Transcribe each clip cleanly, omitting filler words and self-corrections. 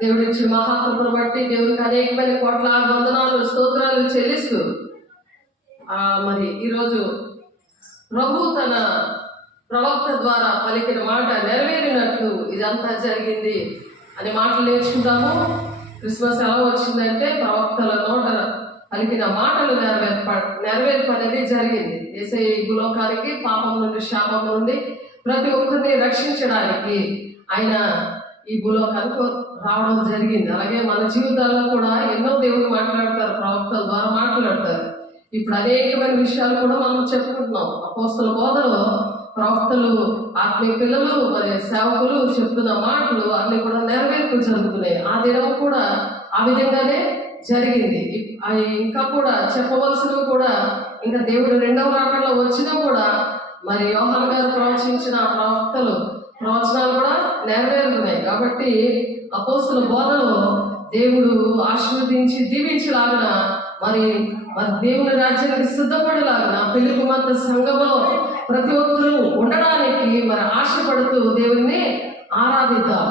దేవుడి ఇచ్చిన మహాకృపను బట్టి దేవునికి అనేకమైన కోట్లాది వందనాలు స్తోత్రాలు చెల్లిస్తూ మరి ఈరోజు ప్రభు తన ప్రవక్త ద్వారా పలికిన మాట నెరవేరినట్లు ఇదంతా జరిగింది అనే మాటలు నేర్చుకుంటాము. క్రిస్మస్ ఎలా వచ్చిందంటే ప్రవక్తల నోట పలికిన మాటలు నెరవేర్పు అనేది జరిగింది. యేసయ్య ఈ భూలోకానికి పాపం నుండి శాపం నుండి ప్రతి ఒక్కరిని రక్షించడానికి ఆయన ఈ భూలోకానికి రావడం జరిగింది. అలాగే మన జీవితాల్లో కూడా ఎన్నో దేవుడు మాట్లాడతారు, ప్రవక్తల ద్వారా మాట్లాడతారు. ఇప్పుడు అనేకమైన విషయాలు కూడా మనం చెప్పుకుంటున్నాం. అపోస్తల బోధలో ప్రవక్తలు, ఆత్మీయ పిల్లలు, మరి సేవకులు చెప్తున్న మాటలు అన్ని కూడా నెరవేర్పు జరుగుతున్నాయి. ఆ దినం కూడా ఆ విధంగానే జరిగింది. ఇంకా కూడా చెప్పవలసినవి కూడా ఇంకా దేవుడు రెండవ రాకడలో వచ్చినా కూడా మరి యోహాను గారు ప్రవచించిన ప్రవచనాలు కూడా నెరవేరుతున్నాయి. కాబట్టి అపోస్తల బోధలో దేవుడు ఆశీర్వదించి దీవించలాగిన మరి దేవుని రాజ్యానికి సిద్ధపడేలాగిన పెళ్లి కుమార్తె సంఘంలో ప్రతి ఒక్కరూ ఉండడానికి మరి ఆశపడుతూ దేవుణ్ణి ఆరాధిద్దాం.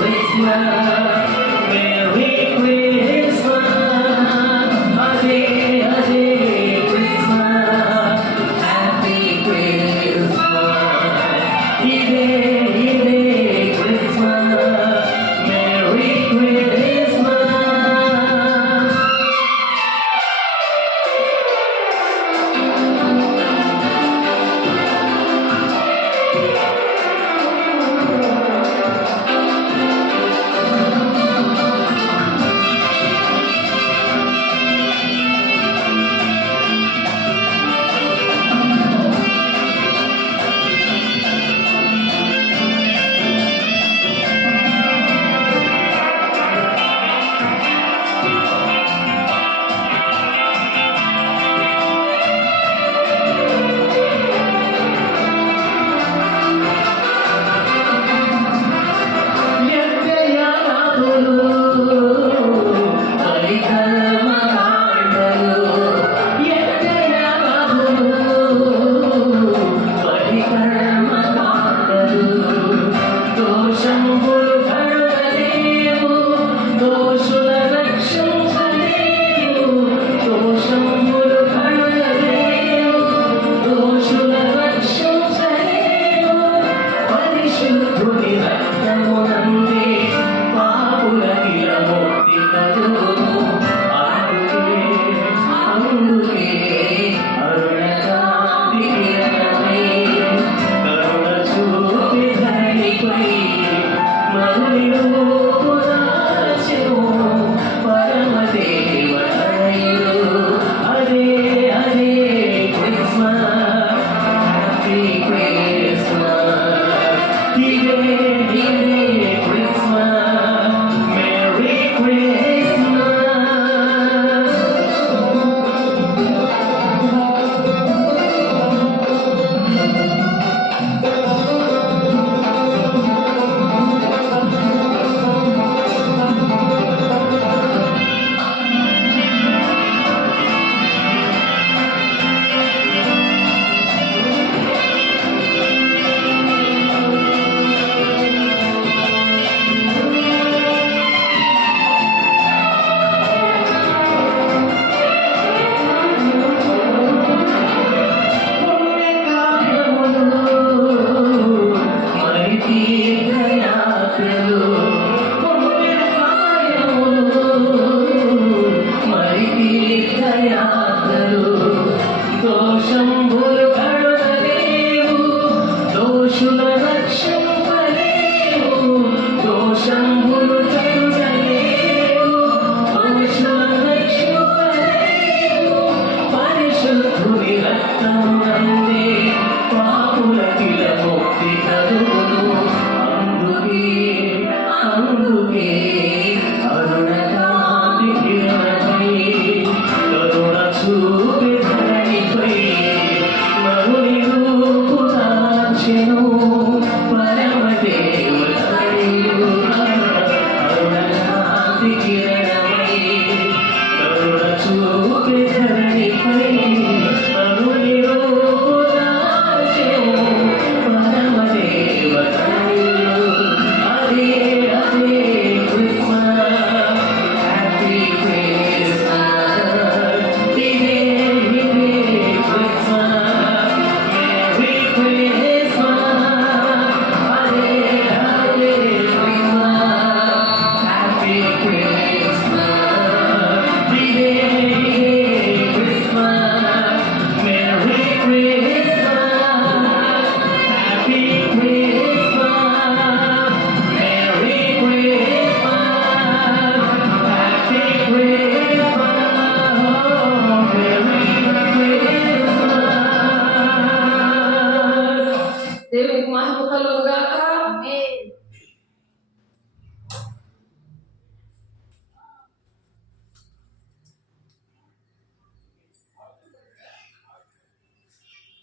Christmas.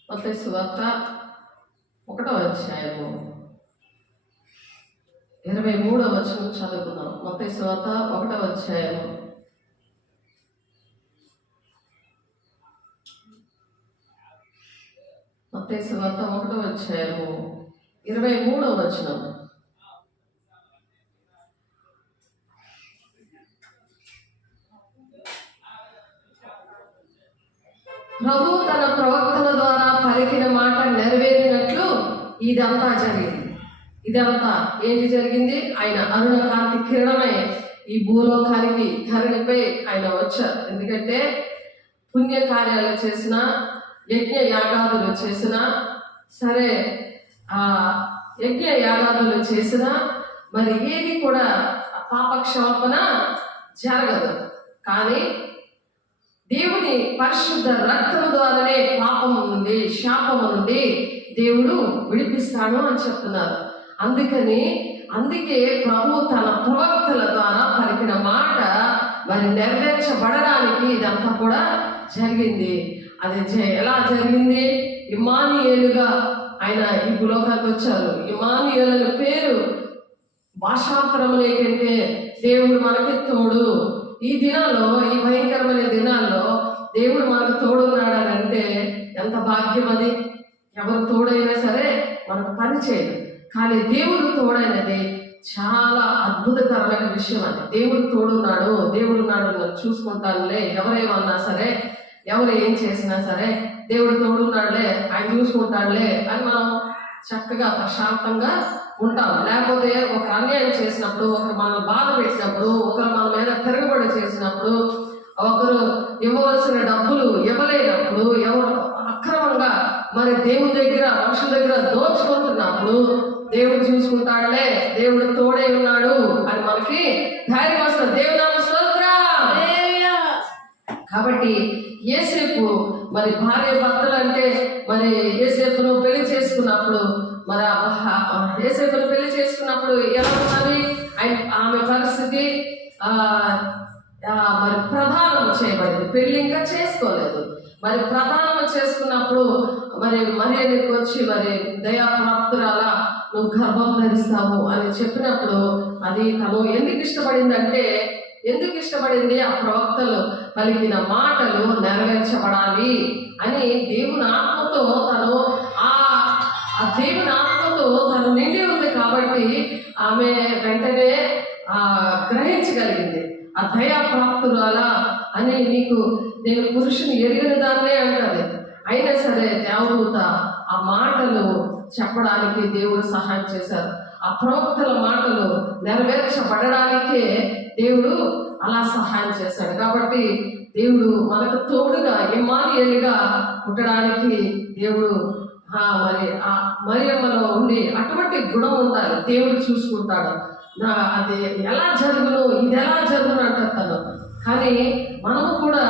మత్తయి సువార్త 1వ అధ్యాయము 23వ వచనం చదువుకుందాం. మత్తయి సువార్త 1వ అధ్యాయము 23వ వచనం. ప్రభు తన ప్రవక్తల ద్వారా పలికిన మాట నెరవేరినట్లు ఇదంతా జరిగింది. ఇదంతా ఏంటి జరిగింది? ఆయన అరుణ కాంతి కిరణమై ఈ భూలోకానికి ధరణిపై ఆయన వచ్చారు. ఎందుకంటే పుణ్య కార్యాలు చేసిన, యజ్ఞ యాగాదులు చేసిన సరే, యజ్ఞ యాగాదులు చేసిన మరి ఏది కూడా పాపక్షమాపణ జరగదు. కానీ దేవుని పరిశుద్ధ రక్తం ద్వారానే పాపము నుండి, శాపము నుండి దేవుడు విడిపిస్తాడు అని చెప్తున్నారు. అందుకే ప్రభు తన ప్రవక్తల ద్వారా పలికిన మాట మరి నెరవేర్చబడడానికి ఇదంతా కూడా జరిగింది. అది ఎలా జరిగింది? ఇమ్మానుయేలుగా ఆయన ఈ భూలోకానికి వచ్చారు. ఇమ్మానుయేలు అనే పేరు భాషాంతరములు ఏంటంటే దేవుడు మనకి తోడు. ఈ దినాల్లో, ఈ భయంకరమైన దినాల్లో దేవుడు మనకు తోడున్నాడని అంటే ఎంత భాగ్యం అది. ఎవరు తోడైనా సరే మనకు పని చేయదు, కానీ దేవుడు తోడైనది చాలా అద్భుతకరమైన విషయం. అది దేవుడు తోడున్నాడు, దేవుడున్నాడు, నన్ను చూసుకుంటానులే, ఎవరేమన్నా సరే, ఎవరు ఏం చేసినా సరే దేవుడు తోడున్నాడులే, ఆయన చూసుకుంటాడులే అని మనం చక్కగా ప్రశాంతంగా ఉంటాం. లేకపోతే ఒక అన్యాయం చేసినప్పుడు, ఒకరు మనల్ని బాధ పెట్టినప్పుడు, ఒకరు మన మీద తిరగబడి చేసినప్పుడు, ఒకరు ఇవ్వవలసిన డబ్బులు ఇవ్వలేనప్పుడు, ఎవరు అక్రమంగా మరి దేవుని దగ్గర, మనుషుల దగ్గర దోచుకుంటున్నప్పుడు దేవుడు చూసుకుంటాడులే, దేవుడు తోడే ఉన్నాడు అని మనకి ధైర్యం వస్తుంది. దేవుని నామ స్తోత్రం. కాబట్టి యేసేపు మరి భార్య భర్తలు అంటే మరి యేసేపును పెళ్లి చేసుకున్నప్పుడు మరి యేసేపును పెళ్లి చేసుకున్నప్పుడు ఎలా ఉన్నది ఆమె పరిస్థితి? మరి ప్రధానం చేయబడింది, పెళ్లి ఇంకా చేసుకోలేదు. మరి ప్రధానం చేసుకున్నప్పుడు మరి మరియకి వచ్చి మరి దయాప్రాప్తురాలా నువ్వు గర్భం ధరిస్తావు అని చెప్పినప్పుడు అది తను ఎందుకు ఇష్టపడింది? ఆ ప్రవక్తలు పలికిన మాటలు నెరవేర్చబడాలి అని దేవుని ఆత్మతో తను నిండి ఉంది. కాబట్టి ఆమె వెంటనే గ్రహించగలిగింది. ఆ దయాప్రాప్తురాలా అని నేను పురుషుని ఎరిగిన దాన్నే అంటది. అయినా సరే దేవదూత ఆ మాటలు చెప్పడానికి దేవుడు సహాయం చేశారు. ఆ ప్రవక్తల మాటలు నెరవేర్చబడడానికే దేవుడు అలా సహాయం చేశాడు. కాబట్టి దేవుడు మనకు తోడుగా ఇమ్మానుయేలుగా పుట్టడానికి దేవుడు మరి ఆ మరియమ్మలో ఉండి అటువంటి గుణం ఉండాలి. దేవుడు చూసుకుంటాడు. అది ఎలా జరుగును, ఇది ఎలా జరుగును అంటారు తను. కానీ మనము కూడా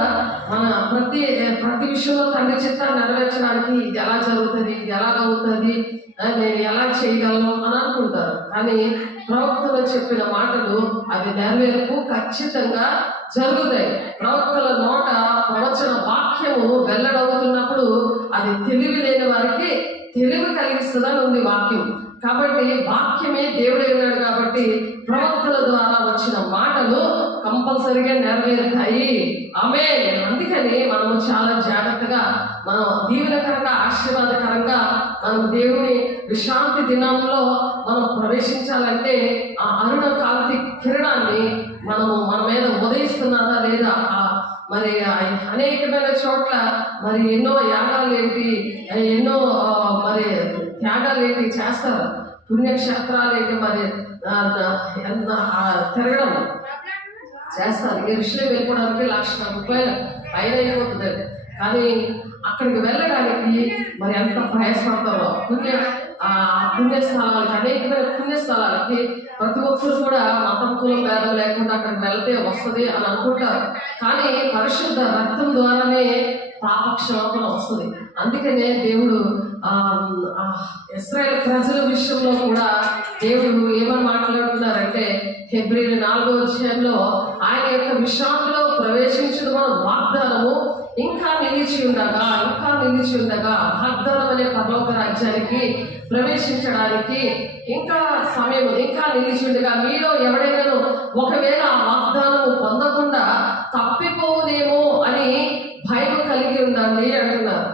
మన ప్రతి విషయంలో తండ్రి చిత్తాన్ని నెరవేర్చడానికి ఇది ఎలా జరుగుతుంది, ఇది ఎలాగవుతుంది, నేను ఎలా చేయగలను అని అనుకుంటారు. కానీ ప్రవక్తలు చెప్పిన మాటలు అవి నెరవేర్పు ఖచ్చితంగా జరుగుతాయి. ప్రవక్తల నోట ప్రవచన వాక్యము వెల్లడవుతున్నప్పుడు అది తెలివి లేని వారికి తెలివి కలిగిస్తుందని ఉంది వాక్యం. కాబట్టి వాక్యమే దేవుడే ఉన్నాడు. కాబట్టి ప్రవక్తల ద్వారా వచ్చిన మాటలు కంపల్సరిగా నెరవేరుతాయి. ఆమేన్. అందుకని మనము చాలా జాగ్రత్తగా, మనం దీవెనకరంగా, ఆశీర్వాదకరంగా మనం దేవుని విశ్రాంతి దినంలో మనం ప్రవేశించాలంటే ఆ అరుణ కాంతి కిరణాన్ని మన మీద ఉదయిస్తున్నదా లేదా? మరి అనేకమైన చోట్ల మరి ఎన్నో యాగాలు ఏంటి, ఎన్నో మరి త్యాగాలు ఏంటి చేస్తారు, పుణ్యక్షేత్రాలు ఏంటి, మరి తిరగడం చేస్తారు. ఈ విషయం వెళ్ళిపోవడానికి ₹1,00,000 పైన అయిపోతుంది. కానీ అక్కడికి వెళ్ళడానికి మరి ఎంత ప్రయాసపడతారో. పుణ్యస్థలాలకి, అనేకమైన పుణ్యస్థలాలకి ప్రతి ఒక్కరు కూడా మతం కులం భేదం లేకుండా అక్కడికి వెళ్తే వస్తుంది అని అనుకుంటారు. కానీ పరిశుద్ధ రక్తం ద్వారానే పాపక్షమాపణ వస్తుంది. అందుకనే దేవుడు ఇశ్రాయేలు ప్రజల విషయంలో కూడా దేవుడు ఏమని మాట్లాడుతున్నారంటే హెబ్రీయుల 4వ అధ్యాయంలో ఆయన యొక్క విశ్రాంతిలో ప్రవేశించడం వాగ్దానము ఇంకా నిలిచి ఉండగా వాగ్దానం అనే పరలోక రాజ్యానికి ప్రవేశించడానికి ఇంకా సమయం ఇంకా నిలిచి ఉండగా మీలో ఎవడైనా ఒకవేళ ఆ వాగ్దానము పొందకుండా తప్పిపోవునేమో అని భయం కలిగి ఉండండి అంటున్నారు.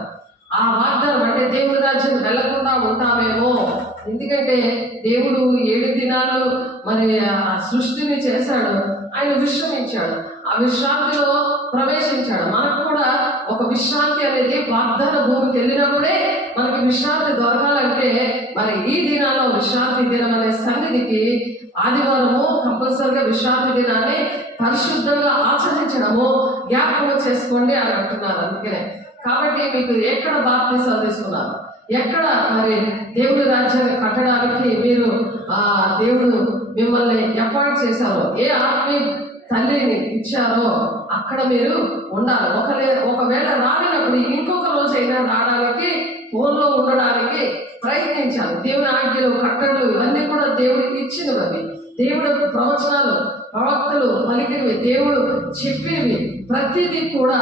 ఆ వాగ్దానం అంటే దేవుని రాజ్యం వెళ్లకుండా ఉంటామేమో. ఎందుకంటే దేవుడు 7 దినాలు మరి ఆ సృష్టిని చేశాడు, ఆయన విశ్రమించాడు, ఆ విశ్రాంతిలో ప్రవేశించాడు. మనకు కూడా ఒక విశ్రాంతి అనేది వాగ్దాన భూమికి వెళ్ళినప్పుడే మనకి విశ్రాంతి దొరకాలంటే మరి ఈ దినాల్లో విశ్రాంతి దినం అనే సన్నిధికి ఆదివారము కంపల్సరిగా విశ్రాంతి దినాన్ని పరిశుద్ధంగా ఆచరించడము జ్ఞాపకం చేసుకోండి అని అంటున్నారు. అందుకనే కాబట్టి మీకు ఎక్కడ బాప్తిసాలు తీసుకున్నారు, ఎక్కడ మరి దేవుడి రాజ్యాన్ని కట్టడానికి మీరు దేవుడు మిమ్మల్ని అపాయింట్ చేశారో, ఏ ఆత్మీయ తల్లిని ఇచ్చారో అక్కడ మీరు ఉండాలి. ఒకవేళ రాలేనప్పుడు ఇంకొక రోజు అయినా రావడానికి, ఫోన్లో ఉండడానికి ప్రయత్నించాలి. దేవుని ఆజ్ఞలు, కట్టడలు ఇవన్నీ కూడా దేవుడికి ఇచ్చినవి. దేవుడు ప్రవచనాలు, ప్రవక్తలు పలికినవి, దేవుడు చెప్పినవి ప్రతిదీ కూడా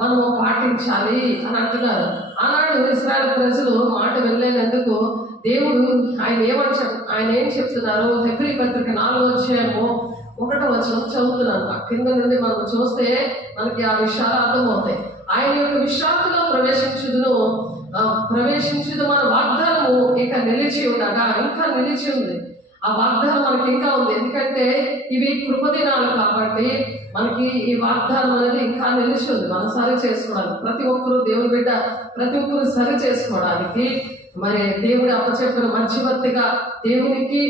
మనము పాటించాలి అని అంటున్నారు. ఆనాడు ఇశ్రాయేలు ప్రజలు మాట వెళ్ళేందుకు దేవుడు ఆయన ఏం చెప్తున్నారు? హెబ్రీ పత్రిక 4వ అధ్యాయము 1వ వచనం చదువుతున్నాను. కింద నుండి మనం చూస్తే మనకి ఆ విషయాలు అర్థమవుతాయి. ఆయన యొక్క విశ్రాంతిలో ప్రవేశించుదు మన వాగ్దానము ఇక నిలిచి ఉండగా, ఇంకా నిలిచి ఉంది. ఆ వాగ్దానం మనకి ఇంకా ఉంది. ఎందుకంటే ఇవి కృపదినాలు కాబట్టి మనకి ఈ వాగ్దానం అనేది ఇంకా నిలిచి ఉంది. మనం సరి చేసుకోవడానికి, ప్రతి ఒక్కరూ దేవుని బిడ్డ ప్రతి ఒక్కరూ సరి చేసుకోవడానికి మరి దేవుడు అప్పచెప్పిన మధ్యవర్తిగా దేవునికి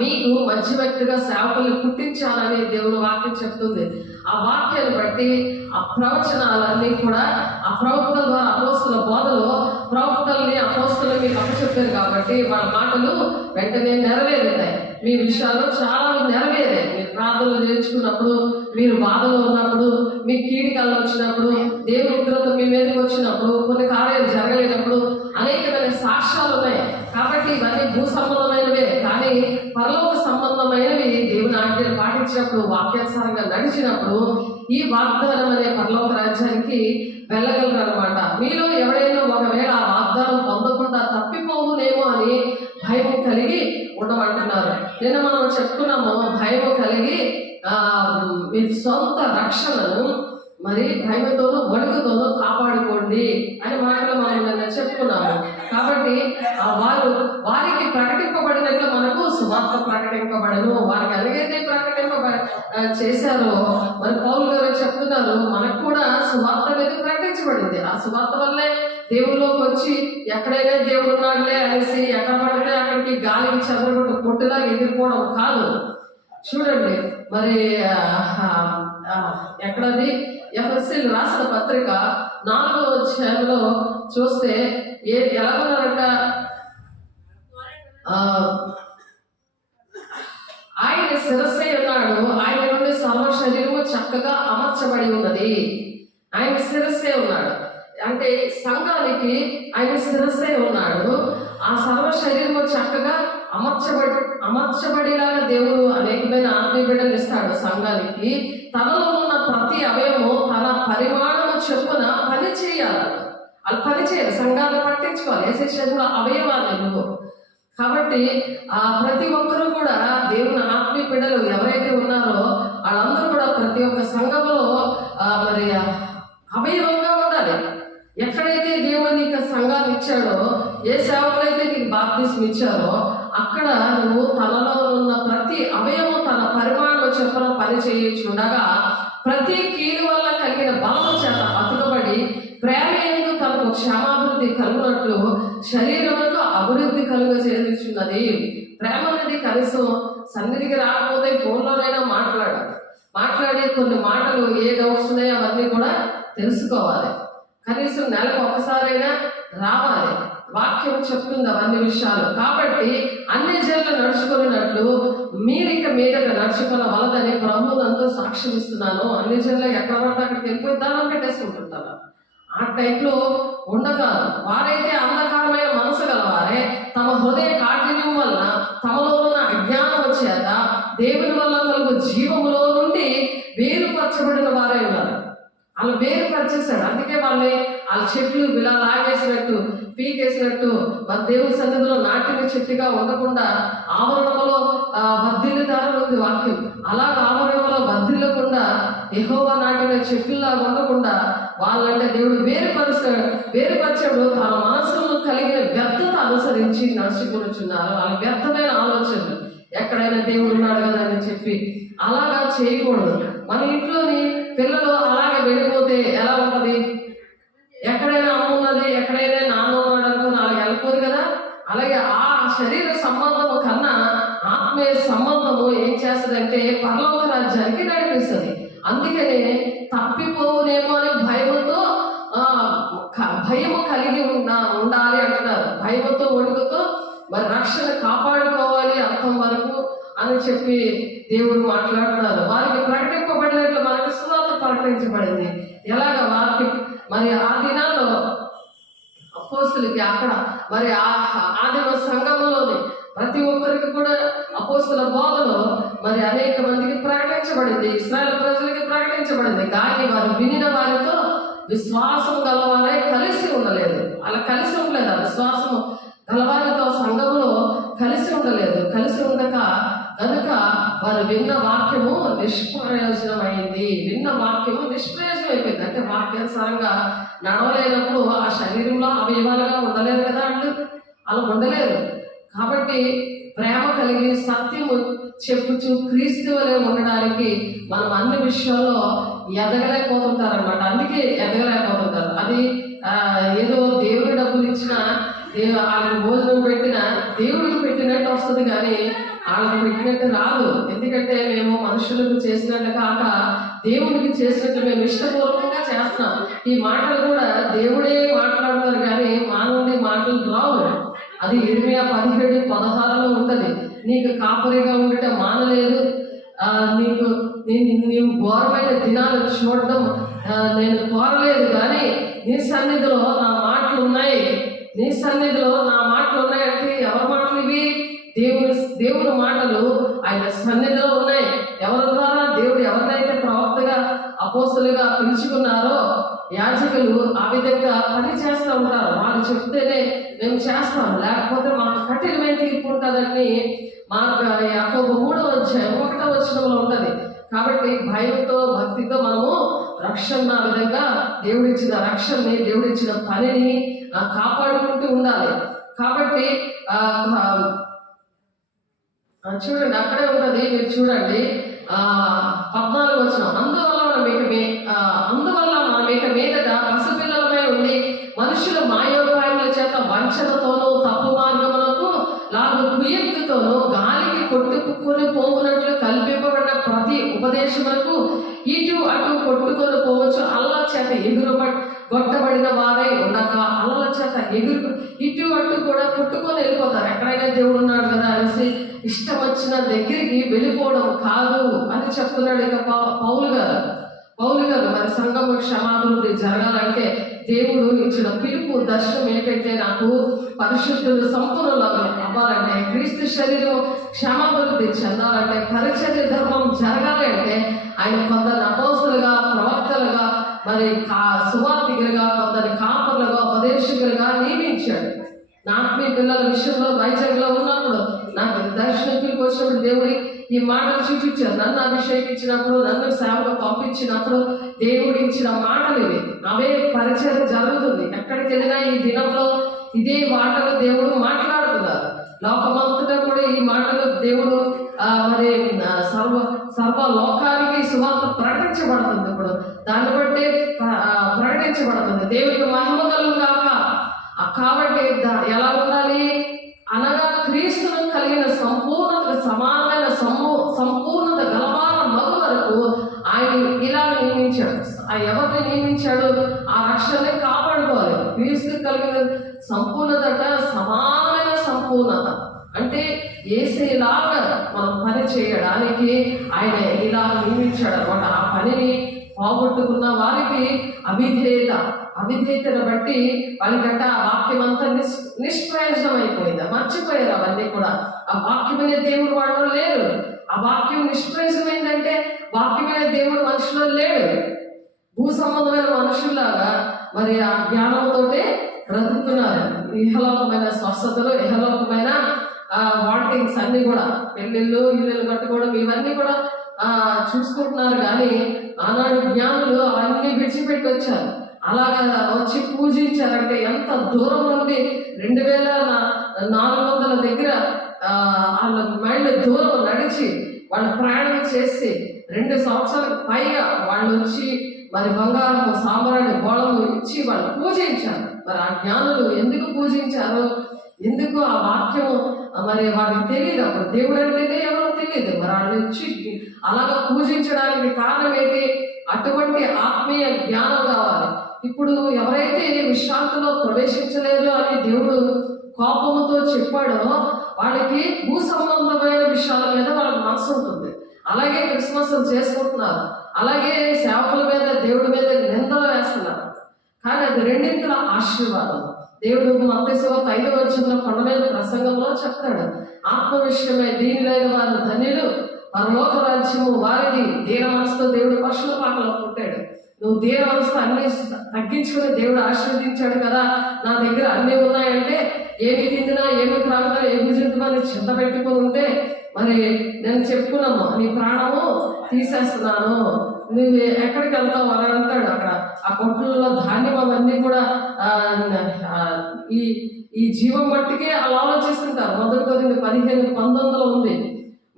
మీకు మధ్యవర్తిగా సేవకుల్ని పుట్టించాలని దేవుని వాక్యం చెప్తుంది. ఆ వాక్యాన్ని బట్టి ఆ ప్రవచనాలన్నీ కూడా ఆ ప్రవక్తల ద్వారా అపోస్తుల బోధలో ప్రవక్తల్ని అపోస్తులని మీకు అప్పచెప్పారు కాబట్టి వాళ్ళ మాటలు వెంటనే నెరవేరుతాయి. మీ విషయాలు చాలా నెరవేరాయి. మీరు ప్రార్థనలు చేయించుకున్నప్పుడు, మీరు బాధలో ఉన్నప్పుడు, మీ కీడికల్లో వచ్చినప్పుడు, దేవుని ఉగ్రత మీ మీదకి వచ్చినప్పుడు, కొన్ని కార్యాలు జరగలేనప్పుడు అనేకమైన సాక్ష్యాలు ఉన్నాయి. కాబట్టి ఇవన్నీ భూ సంబంధమైనవే, కానీ పరలోక సంబంధమైనవి. దేవుని ఆజ్ఞలు పాటించినప్పుడు, వాక్యానుసారంగా నడిచినప్పుడు ఈ వాగ్దానం అనే పరలోక రాజ్యానికి వెళ్ళగలరు అనమాట. మీలో ఎవరైనా ఒకవేళ ఆ వాగ్దానం పొందకుండా తప్పిపోవునేమో అని భయం కలిగి ఉండమంటున్నారు. నిన్న మనం చెప్పుకున్నాము, భయం కలిగి మీ సొంత రక్షణను మరి భయంతోనూ వణుకుతోనూ కాపాడుకోండి అని మాటలు మనం నిన్న చెప్పుకున్నాము. కాబట్టి వారికి ప్రకటింపబడినట్లు మనకు సువార్త ప్రకటింపబడను. వారికి ఎలాగైతే చేశారో మరి పౌలు గారు చెప్తున్నారు, మనకు కూడా సువార్త అనేది ప్రకటించబడింది. ఆ సువార్త వల్లే దేవుళ్ళలోకి వచ్చి ఎక్కడైనా దేవుడు ఉన్నాడులే అనేసి ఎక్కడ పడితే అక్కడికి గాలికి చదవబట్టు పొట్టులా ఎగిరిపోవడం కాదు. చూడండి మరి ఎక్కడది ఎఫ్ఎస్సీలు రాసిన పత్రిక 4వ అధ్యాయంలో చూస్తే ఎలా ఉన్నారంట, ఆయన శిరస్సే ఉన్నాడు, ఆయన నుండి సర్వ శరీరము చక్కగా అమర్చబడి ఉన్నది. ఆయన శిరస్సే ఉన్నాడు అంటే సంఘానికి ఆయన శిరస్సే ఉన్నాడు. ఆ సర్వ శరీరము చక్కగా అమర్చబడిలాగా దేవుడు అనేకమైన ఆత్మీయ బిడ్డలు ఇస్తాడు సంఘానికి. తనలో ఉన్న ప్రతి అవయవము తన పరిమాణము చొప్పున పని చేయాలి. వాళ్ళు పని చేయాలి, సంఘాన్ని పట్టించుకోవాలి. శరీరంలో అవయవాలు ఎందుకు కాబట్టి ప్రతి ఒక్కరూ కూడా దేవుని ఆత్మీయ బిడ్డలు ఎవరైతే ఉన్నారో వాళ్ళందరూ కూడా ప్రతి ఒక్క సంఘంలో మరి అవయవంగా ఉండాలి. ఎక్కడైతే దేవుడు నీకు సంఘాన్ని ఇచ్చాడో, ఏ సేవకులైతే నీకు బాప్తిస్మం ఇచ్చారో అక్కడ నువ్వు తనలో ఉన్న ప్రతి అవయవం తన పరిమాణం చొప్పున పని చేయించుండగా ప్రతి కీలు వల్ల కలిగిన బలము చేత అతుకబడి ప్రేమ యందు తనకు క్షేమాభివృద్ధి కలుగునట్లు శరీరములకు అభివృద్ధి కలుగ చేయుచున్నది. ప్రేమ అనేది కనీసం సన్నిధికి రాకపోతే ఫోన్లోనైనా మాట్లాడి కొన్ని మాటలు ఏ డౌట్స్ ఉన్నాయో అవన్నీ కూడా తెలుసుకోవాలి. కనీసం నెలకు ఒకసారైనా రావాలి. వాక్యం చెప్తుంది అవన్నీ విషయాలు. కాబట్టి అన్ని జనులు నడుచుకున్నట్లు మీరు ఇక మీదట నడుచుకున్న వలదని ప్రభువులంతా సాక్ష్యం ఇస్తున్నాను. అన్ని జనులు ఎక్కడ పడితే అక్కడికి వెళ్ళిపోయి దానం పెట్టేసుకుంటుంటారు. ఆ టైంలో ఉండగా వారైతే అంధకారమైన మనసు గలవారే తమ హృదయ కాఠిన్యం వలన తమలో ఉన్న అజ్ఞానం చేత దేవుని వల్ల కలుగు జీవములో నుండి వేరుపరచబడిన వారే ఉన్నారు. వాళ్ళు వేరుపరిచేశాడు. అందుకే వాళ్ళ చెట్లు ఇలా లాగేసినట్టు పీకేసినట్టు మరి దేవుని సన్నిధిలో నాటిన చెట్టుగా ఉండకుండా ఆవరణలో వర్ధిల్లుతారని ఉంది వాక్యం. అలాగ ఆవరణలో వర్ధిల్లకుండా యెహోవా నాటిన చెట్లులా ఉండకుండా వాళ్ళంటే దేవుడు వేరుపరిచాడు. తన మనసులో కలిగిన వ్యర్థత అనుసరించి నడుచుకొనుచున్నారు. వాళ్ళ వ్యర్థమైన ఆలోచనలు, ఎక్కడైనా దేవుడు ఉన్నాడు కదా అని చెప్పి అలాగా చేయకూడదు. మన ఇంట్లోని పిల్లలు అలాగే వెళ్ళిపోతే ఎలా ఉంటది? ఎక్కడైనా అమ్మ ఉన్నది, ఎక్కడైనా నాన్న ఉన్నాడు అనుకుని అలాగే వెళ్ళిపోదు కదా. అలాగే ఆ శరీర సంబంధము కన్నా ఆత్మీయ సంబంధము ఏం చేస్తుందంటే పరలోక రాజ్యానికి నడిపిస్తుంది. అందుకనే తప్పిపోవునేమో అనే భయముతో భయము కలిగి ఉండాలి అంటున్నారు. భయముతో వణుకుతో మరి రక్షణ కాపాడుకోవాలి అంతం వరకు అని చెప్పి దేవుడు మాట్లాడుతున్నారు. వారికి ప్రకటింపబడినట్లు మనకు సువార్త ప్రకటించబడింది. ఎలాగ వారికి మరి ఆ దినాల్లో అపోస్తులకి అక్కడ మరి ఆదిమ సంఘంలోని ప్రతి ఒక్కరికి కూడా అపోస్తుల బోధలో మరి అనేక మందికి ప్రకటించబడింది. ఇశ్రాయేలు ప్రజలకి ప్రకటించబడింది. కానీ వారు వినిన వారితో విశ్వాసం గలవారై కలిసి ఉండలేదు. అలా కలిసి ఉండలేదు. ఆ విశ్వాసము గలవారితో సంఘంలో కలిసి ఉండలేదు. కలిసి ఉండక కనుక వారు విన్న వాక్యము నిష్ప్రయోజనమైంది. విన్న వాక్యము నిష్ప్రయోజనం అయిపోయింది. అంటే వాక్యానుసారంగా నడవలేనప్పుడు ఆ శరీరంలో అవయవాలుగా ఉండలేరు కదా. అలా ఉండలేరు. కాబట్టి ప్రేమ కలిగి సత్యము చెప్పుచు క్రీస్తు వలె ఉండడానికి మనం అన్ని విషయాల్లో ఎదగలేకపోతుంటారు అనమాట. అందుకే ఎదగలేకపోతుంటారు. అది ఏదో దేవుడు డబ్బులు ఇచ్చినా వాళ్ళకి భోజనం పెట్టినా దేవుడికి పెట్టినట్టు వస్తుంది, కానీ వాళ్ళకి పెట్టినట్టు రాదు. ఎందుకంటే మేము మనుషులకు చేసినట్టు కాక దేవుడికి చేసినట్టు మేము ఇష్టపూర్వకంగా చేస్తున్నాం. ఈ మాటలు కూడా దేవుడే మాట్లాడతారు, కానీ మానవుడి మాటలు రావు. అది ఇర్మియా 17:16 ఉంటది. నీకు కాపరిగా ఉండటం మానలేదు, నీవు ఘోరమైన దినాలు చూడటం నేను కోరలేదు, కానీ నీ సన్నిధిలో నా మాటలు ఉన్నాయి. నీ సన్నిధిలో నా మాటలు ఉన్నాయంటే ఎవరి మాటలు ఇవి? దేవుని మాటలు ఆయన సన్నిధిలో ఉన్నాయి. ఎవరి ద్వారా? దేవుడు ఎవరినైతే ప్రవక్తగా అపోస్తలుగా పిలుచుకున్నారో యాజకులు ఆ విధంగా పని చేస్తూ ఉంటారు. వాళ్ళు చెప్తేనే మేము చేస్తాం, లేకపోతే మాకు కఠినమైన తీర్పు ఉంటుందని మాకు యాకోబు 3:1 ఉంటది. కాబట్టి భయంతో భక్తితో మనము రక్షణ ఆ విధంగా దేవుడిచ్చిన రక్షణని దేవుడిచ్చిన పనిని కాపాడుకుంటూ ఉండాలి. కాబట్టి చూడండి అక్కడే ఉన్నది, మీరు చూడండి 14 అందువల్ల మనం ఇక మీదట పసిపిల్లలమై ఉండి మనుషుల మాయోపాయముల చేత వంచనతోనూ తప్పు మార్గములకు లాగు కుయుక్తితోనూ గాలికి కొట్టుకుని పోవునట్లు కల్పింపబడిన ప్రతి ఉపదేశములకు ఇటు అటు కొట్టుకొని పోవచ్చు. అల్ల చేత కొట్టబడిన వారై ఉండక అల్లల చేత ఇటు అటు కూడా కొట్టుకొని వెళ్ళిపోతారు. ఎక్కడైనా దేవుడు ఉన్నాడు కదా అనేసి ఇష్టం వచ్చిన దగ్గరికి వెళ్ళిపోవడం కాదు అని చెప్తున్నాడు. ఇక పౌలు గారు మరి సంఘము క్షమాభివృద్ధి జరగాలంటే దేవుడు ఇచ్చిన పిలుపు దర్శనం ఏంటంటే, నాకు పరిశుద్ధులు సంపూర్ణులు అవ్వాలంటే, క్రీస్తు శరీరం క్షమాభివృద్ధి చెందాలంటే, పరిచర్య ధర్మం జరగాలి అంటే ఆయన కొందరు అపోస్తులుగా ప్రవక్తలుగా మరి సువార్తికులుగా కొందరు కాపర్లుగా ఉపదేశకులుగా నియమించాడు. నాకు మీ పిల్లల విషయంలో వైజాగ్లో ఉన్నప్పుడు నాకు దర్శనం పిలుపు వచ్చినప్పుడు దేవుడి ఈ మాటలు చూపించారు. నన్ను అభిషేకించినప్పుడు, నన్ను సేవకు పంపించినప్పుడు దేవుడు ఇచ్చిన మాటలు ఇవి. అవే పరిచయం జరుగుతుంది. ఎక్కడికి వెళ్ళినా ఈ దినంలో ఇదే మాటలు దేవుడు మాట్లాడుతున్నారు. లోకమంతటా కూడా ఈ మాటలు దేవుడు మరి సర్వ లోకానికి సువార్త ప్రకటించబడుతుంది. ఇప్పుడు దాన్ని బట్టి ప్రకటించబడుతుంది. దేవుడికి మహిమ కలుగుగాక. కాబట్టి ఎలా ఉండాలి అనగా క్రీస్తును కలిగిన సంపూర్ణత సమానమైన సంపూర్ణత గలవాల మగు వరకు ఆయన ఇలా నియమించాడు. ఎవరిని నియమించాడు? ఆ రక్షణని కాపాడుకోవాలి. క్రీస్తు కలిగిన సంపూర్ణత సమానమైన సంపూర్ణత అంటే యేసులాగా మనం పని చేయడానికి ఆయన ఇలా నియమించాడు అనమాట. ఆ పనిని పోగొట్టుకున్న వారికి అవిధేయతను బట్టి వాళ్ళకంటే ఆ వాక్యం అంతా నిష్ప్రయోజనం అయిపోయింది. మర్చిపోయారు అవన్నీ కూడా. ఆ వాక్యమైన దేవుడు వాళ్ళలో లేరు. ఆ వాక్యం నిష్ప్రయోజనం ఏంటంటే వాక్యమైన దేవుడు మనుషులో లేడు. భూ సంబంధమైన మనుషుల్లాగా మరి ఆ జ్ఞానంతోటే బ్రతుకుతున్నారు. ఇహలోకమైన స్వస్థతలు, ఇహలోకమైన వాంటింగ్స్ అన్ని కూడా, పెళ్ళిళ్ళు, ఇల్లులు కట్టుకోవడం, ఇవన్నీ కూడా చూసుకుంటున్నారు. కానీ ఆనాడు జ్ఞానులు అవన్నీ విడిచిపెట్టి వచ్చారు. అలాగా వచ్చి పూజించారంటే ఎంత దూరం నుండి 2400 దగ్గర వాళ్ళ మైళ్ళు దూరం నడిచి వాళ్ళు ప్రయాణం చేసి 2 సంవత్సరాలకు పైగా వాళ్ళు వచ్చి మరి బంగారము, సాంబ్రాణి, బోళము ఇచ్చి వాళ్ళు పూజించారు. మరి ఆ జ్ఞానులు ఎందుకు పూజించారు? ఎందుకు ఆ వాక్యం మరి వాళ్ళకి తెలియదు. అప్పుడు దేవుడు అంటేనే ఎవరో తెలియదు. మరి వాళ్ళు వచ్చి అలాగా పూజించడానికి కారణం ఏంటి? అటువంటి ఆత్మీయ జ్ఞానం కావాలి. ఇప్పుడు ఎవరైతే విశ్రాంతిలో ప్రవేశించలేదు అని దేవుడు కోపంతో చెప్పాడో వాళ్ళకి భూ సంబంధమైన విషయాల మీద వాళ్ళకి మనసు ఉంటుంది. అలాగే క్రిస్మస్ చేసుకుంటున్నారు, అలాగే సేవకుల మీద, దేవుడి మీద నిందలు వేస్తున్నారు. కానీ అది రెండింటిల ఆశీర్వాదం. దేవుడు మత్తయి 5వ కొండ మీద ప్రసంగంలో చెప్తాడు, ఆత్మ విషయమై దీనిలైన వారు ధన్యులు, పరలోక రాజ్యము వారిది. దీన మనసుతో దేవుడు పశువుల పాకలో పుట్టాడు. నువ్వు దీన మనసుతో అన్ని తగ్గించుకుని దేవుడు ఆశీర్వదించాడు కదా, నా దగ్గర అన్నీ ఉన్నాయంటే ఏమి తిందినా, ఏమి త్రాగుతా, ఏమి జంతుమని చింత పెట్టుకుని ఉంటే మరి నేను చెప్పుకున్నాము, నీ ప్రాణము తీసేస్తున్నాను, నువ్వు ఎక్కడికి వెళ్తావు అని అంటాడు. అక్కడ ఆ కొట్లలో ధాన్యం అవన్నీ కూడా ఈ జీవం బట్టికే అలా ఆలోచిస్తుంటారు. 1 కొరింథీ 15:19 ఉంది.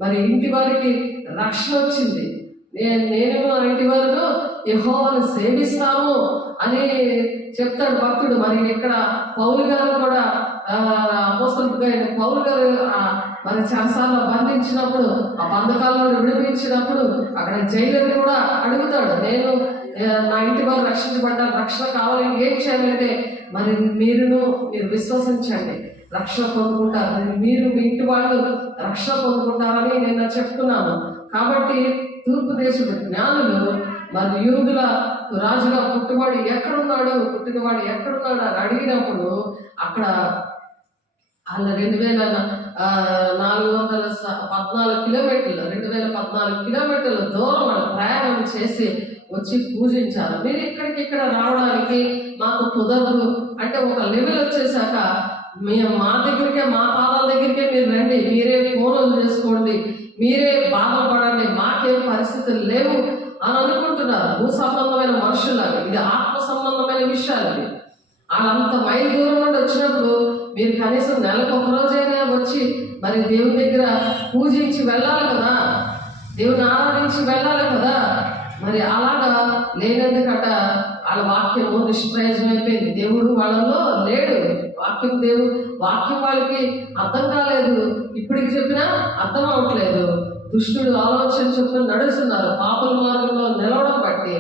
మరి ఇంటి వారికి రక్షణ వచ్చింది, నేను నా ఇంటి వారు యెహోవాను సేవిస్తాము అని చెప్తాడు భక్తుడు. మరి ఇక్కడ పౌలు గారు కూడా అపోస్తలుడైన పౌలు గారు మరి చెరసాలలో బంధించినప్పుడు, ఆ బంధకాలలో విడిపించినప్పుడు అక్కడ జైలు కూడా అడుగుతాడు, నేను నా ఇంటి వారు రక్షించబడ్డారు, రక్షణ కావాలని ఏం చేయాలంటే మరి మీరు విశ్వసించండి, రక్షణ పొందుకుంటారు, మీరు మీ ఇంటి వాళ్ళు రక్షణ పొందుకుంటారని నేను చెప్తున్నాను. కాబట్టి తూర్పు దేశపు జ్ఞానులు మరి యూదుల రాజుగా పుట్టినవాడు ఎక్కడున్నాడు అని అడిగినప్పుడు అక్కడ వాళ్ళ 2414 కిలోమీటర్లు 2014 కిలోమీటర్ల దూరం వాళ్ళు ప్రయాణం చేసి వచ్చి పూజించారు. మీరు ఇక్కడ రావడానికి మాకు కుదరదు అంటే ఒక లెవెల్ వచ్చేసాక మా దగ్గరికే, మా పాదాల దగ్గరికే మీరు రండి, మీరే ఫోన్లు చేసుకోండి, మీరే బాధపడండి, మాకేం పరిస్థితులు లేవు అని అనుకుంటున్నారు. భూ సంబంధమైన మనుషులాగా. ఇది ఆత్మ సంబంధమైన విషయాలు. ఇవి వాళ్ళంత మైల్ దూరం నుండి వచ్చినప్పుడు మీరు కనీసం నెలకు ఒక రోజైనా వచ్చి మరి దేవుని దగ్గర పూజించి వెళ్ళాలి కదా, దేవుని ఆరాధించి వెళ్ళాలి కదా. మరి అలాగా లేనందుకట వాళ్ళ వాక్యము నిష్ప్రయోజనమైపోయింది. దేవుడు వాళ్ళలో లేడు. వాక్యం వాళ్ళకి అర్థం కాలేదు. ఇప్పటికి చెప్పినా అర్థం అవ్వట్లేదు. దుష్టుడు ఆలోచన చొప్పున నడుస్తున్నారు, పాపల మార్గంలో నిలవడం బట్టి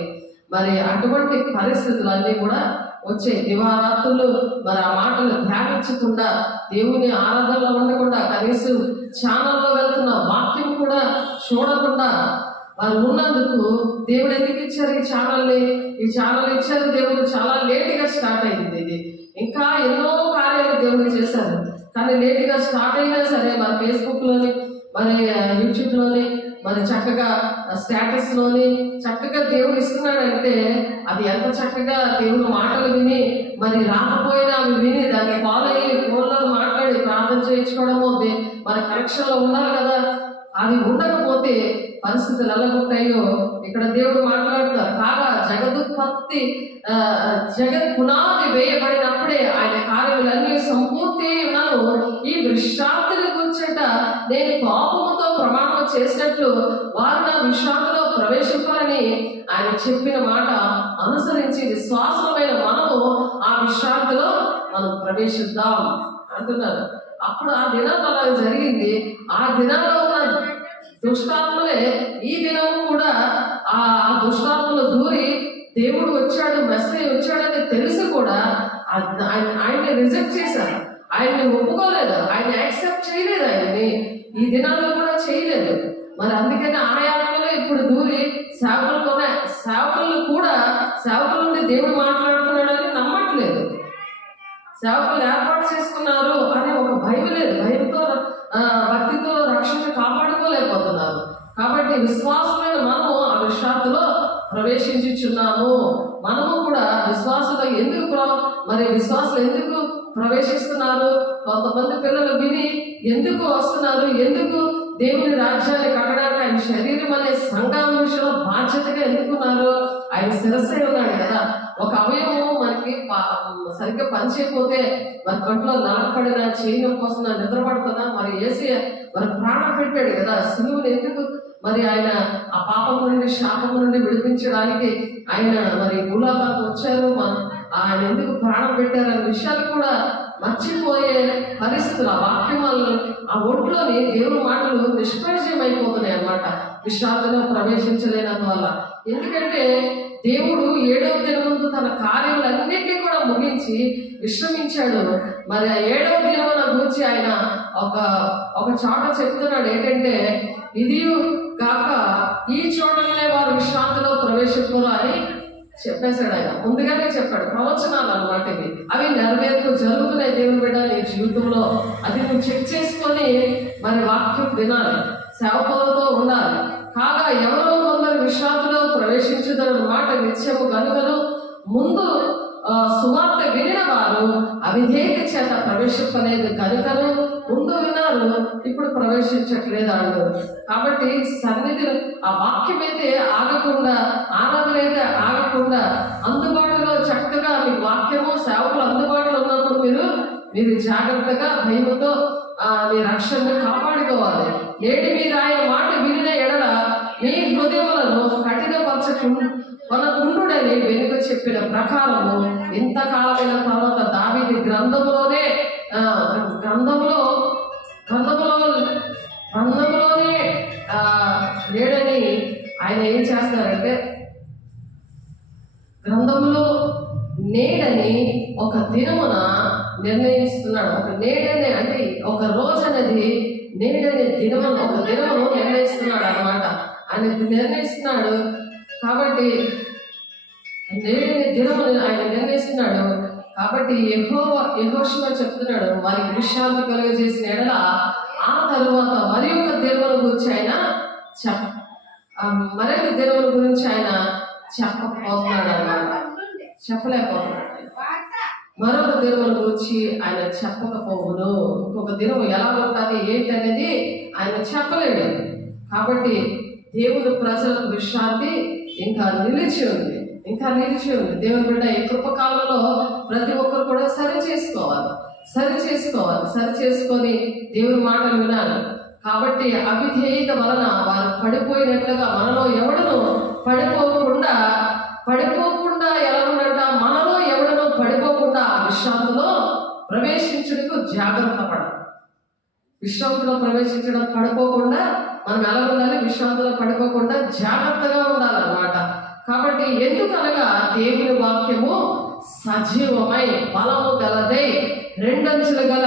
మరి అటువంటి పరిస్థితులన్నీ కూడా వచ్చే దివారాత్రులు మరి ఆ మాటలు ధ్యానించకుండా, దేవుని ఆరాధనలో ఉండకుండా, కనీసం ఛానల్లో వెళ్తున్న వాక్యం కూడా చూడకుండా వారు ఉన్నందుకు దేవుడు ఎందుకు ఇచ్చారు ఈ ఛానల్ని? ఈ ఛానల్ ఇచ్చారు దేవుడు చాలా లేటుగా స్టార్ట్ అయింది. ఇది ఇంకా ఎన్నో కార్యాలు దేవుడు చేశారు, కానీ లేటుగా స్టార్ట్ అయినా సరే మరి ఫేస్బుక్లోని, మరి యూట్యూబ్లోని, మరి చక్కగా స్టేటస్లోని చక్కగా దేవుడు ఇస్తున్నాడంటే అది ఎంత చక్కగా దేవుడు మాటలు విని మరి రాకపోయినా అవి విని దాన్ని ఫాలో అయ్యి ఫోన్లో మాట్లాడి ప్రార్థన చేయించుకోవడము మరి కనెక్షన్లో ఉండాలి కదా. అది ఉండకపోతే పరిస్థితులు ఎలా ఉంటాయో ఇక్కడ దేవుడు మాట్లాడుతారు. కాగా జగత్ పునాది వేయబడినప్పుడే ఆయన కార్యములన్నీ సంపూర్తి ఉన్నాను. ఈ విశ్రాంతిని కూర్చట నేను కోపముతో ప్రమాణం చేసినట్లు వారు నా విశ్రాంతిలో ప్రవేశింపాలని ఆయన చెప్పిన మాట అనుసరించి విశ్వాసమైన మనము ఆ విశ్రాంతిలో మనం ప్రవేశిద్దాం అంటున్నారు. అప్పుడు ఆ దినాలు అలా జరిగింది. ఆ దినాల్లో ఉన్న దుష్టాత్మలే ఈ దినము కూడా ఆ దుష్టాత్మలు దూరి దేవుడు వచ్చాడు, మెస్సీ వచ్చాడని తెలిసి కూడా ఆయన్ని రిజెక్ట్ చేశారు, ఆయన్ని ఒప్పుకోలేదు, ఆయన యాక్సెప్ట్ చేయలేదు, ఆయన్ని ఈ దినాల్లో కూడా చేయలేదు. మరి అందుకని ఆ ఆత్మలో ఇప్పుడు దూరి సేవకులు కూడా సేవకుల నుండి దేవుడు మాట్లాడుతున్నాడని నమ్మట్లేదు. సేవకులు ఏర్పాటు చేసుకున్నారు అనే ఒక భయం లేదు, భయంతో భక్తితో రక్షణ కాపాడుకోలేకపోతున్నారు. కాబట్టి విశ్వాసమైన మనము ఆ విశ్రాంతిలో ప్రవేశించుచున్నాము. మనము కూడా విశ్వాసులు విశ్వాసులు ఎందుకు ప్రవేశిస్తున్నారు? కొంతమంది పిల్లలు విని ఎందుకు వస్తున్నారు? ఎందుకు దేవుని రాజ్యాన్ని కట్టడానికి ఆయన శరీరం అనే సంఘం విషయంలో బాధ్యతగా ఎందుకున్నారు? ఆయన శిరస్సే ఉన్నాడు కదా. ఒక అవయవము మనకి సరిగ్గా పనిచేయకపోతే మరి కంట్లో నలపడినా చేయి నొప్పి వస్తున్నా నిద్రపడుతున్నా మరి వేసి మరి ప్రాణం పెట్టాడు కదా. సిలువను ఎందుకు మరి ఆయన ఆ పాపం నుండి శాపం నుండి విడిపించడానికి ఆయన మరి భూలోకానికి వచ్చారు. ఆయన ఎందుకు ప్రాణం పెట్టారు అనే విషయాలు కూడా మర్చిపోయే పరిస్థితులు. ఆ వాక్యమాలను ఆ ఒంట్లోని దేవుని మాటలు నిష్ప్రయోజనం అయిపోతున్నాయి అన్నమాట, విశ్రాంతిలో ప్రవేశించలేనందువల్ల. ఎందుకంటే దేవుడు 7వ దినమందు తన కార్యములన్నింటినీ కూడా ముగించి విశ్రమించాడు. మరి ఆ 7వ దినమున గురించి ఆయన ఒక చోట చెప్తున్నాడు ఏంటంటే, ఇది కాక ఈ చోటనే వారు విశ్రాంతిలో ప్రవేశించరు అని చెప్పేశాడు. ఆయన ముందుగానే చెప్పాడు. ప్రవచనాలు అన్నమాట ఇవి. అవి నెరవేర్పు జరుగుతున్నాయి దేవుని బిడ్డ నీ జీవితంలో. అది నువ్వు చెక్ చేసుకొని మరి వాక్యం వినాలి, సేవకులతో ఉండాలి. కాగా ఎవరో కొందరు విశ్రాంతిలో ప్రవేశించుదన్న మాట నిత్యము కనుకను ముందు సువార్త వినిన వారు అవిధేయత చేత ప్రవేశింపలేదు కనుకను ముందు విన్నారు, ఇప్పుడు ప్రవేశించట్లేదు అన్నారు. కాబట్టి సన్నిధి ఆ వాక్యం అయితే ఆగకుండా, ఆరాధన అయితే ఆగకుండా అందుబాటులో చక్కగా మీ వాక్యము సేవకులు అందుబాటులో ఉన్నప్పుడు మీరు జాగ్రత్తగా భయముతో మీ రక్షణను కాపాడుకోవాలి. నేటి మీరు ఆయన మాట వినిన ఎడల మీ హృదయములను కఠినపరచకుండా మనకుండుడని వెనుక చెప్పిన ప్రకారము ఇంతకాలమైన తర్వాత దావీదు గ్రంథంలోనే లేడని ఆయన ఏం చేస్తారంటే, గ్రంథంలో నేడని ఒక దినమున నిర్ణయిస్తున్నాడు. ఒక నేడని అంటే ఒక రోజు అనేది నేడని ఒక దినమును నిర్ణయిస్తున్నాడు అన్నమాట. ఆయన నిర్ణయిస్తున్నాడు కాబట్టి నేడని దినమును ఆయన నిర్ణయిస్తున్నాడు. కాబట్టి యెహోషువ చెప్తున్నాడు, వారికి విశ్రాంతి కలుగజేసిన ఎడల ఆ తరువాత మరొక దినముల గురించి ఆయన చెప్పకపోతున్నాడు అన్నమాట. చెప్పలేకపోతున్నాడు. మరొక దినముల గురించి ఆయన చెప్పకపోవును. ఇంకొక దినం ఎలా ఉంటుంది ఏంటి అనేది ఆయన చెప్పలేడు. కాబట్టి దేవుని ప్రజలకు విశ్రాంతి ఇంకా నిలిచి ఉంది. దేవుని బిడ్డ ఈ కృపకాలంలో ప్రతి ఒక్కరు కూడా సరి చేసుకొని దేవుని మాటలు వినాలి. కాబట్టి అవిధేయత వలన వారు పడిపోయినట్లుగా మనలో ఎవడను పడిపోకుండా ఎలా ఉన్నట్ట మనలో ఎవడను పడిపోకుండా విశ్రాంతిలో ప్రవేశించుటకు జాగ్రత్త పడాలి. విశ్రాంతిలో ప్రవేశించడం పడిపోకుండా మనం ఎలా ఉండాలి? విశ్రాంతిలో పడిపోకుండా జాగ్రత్తగా ఉండాలన్నమాట. కాబట్టి ఎందుకనగా దేవుని వాక్యము సజీవమై బలము గలదై రెండంచులు గల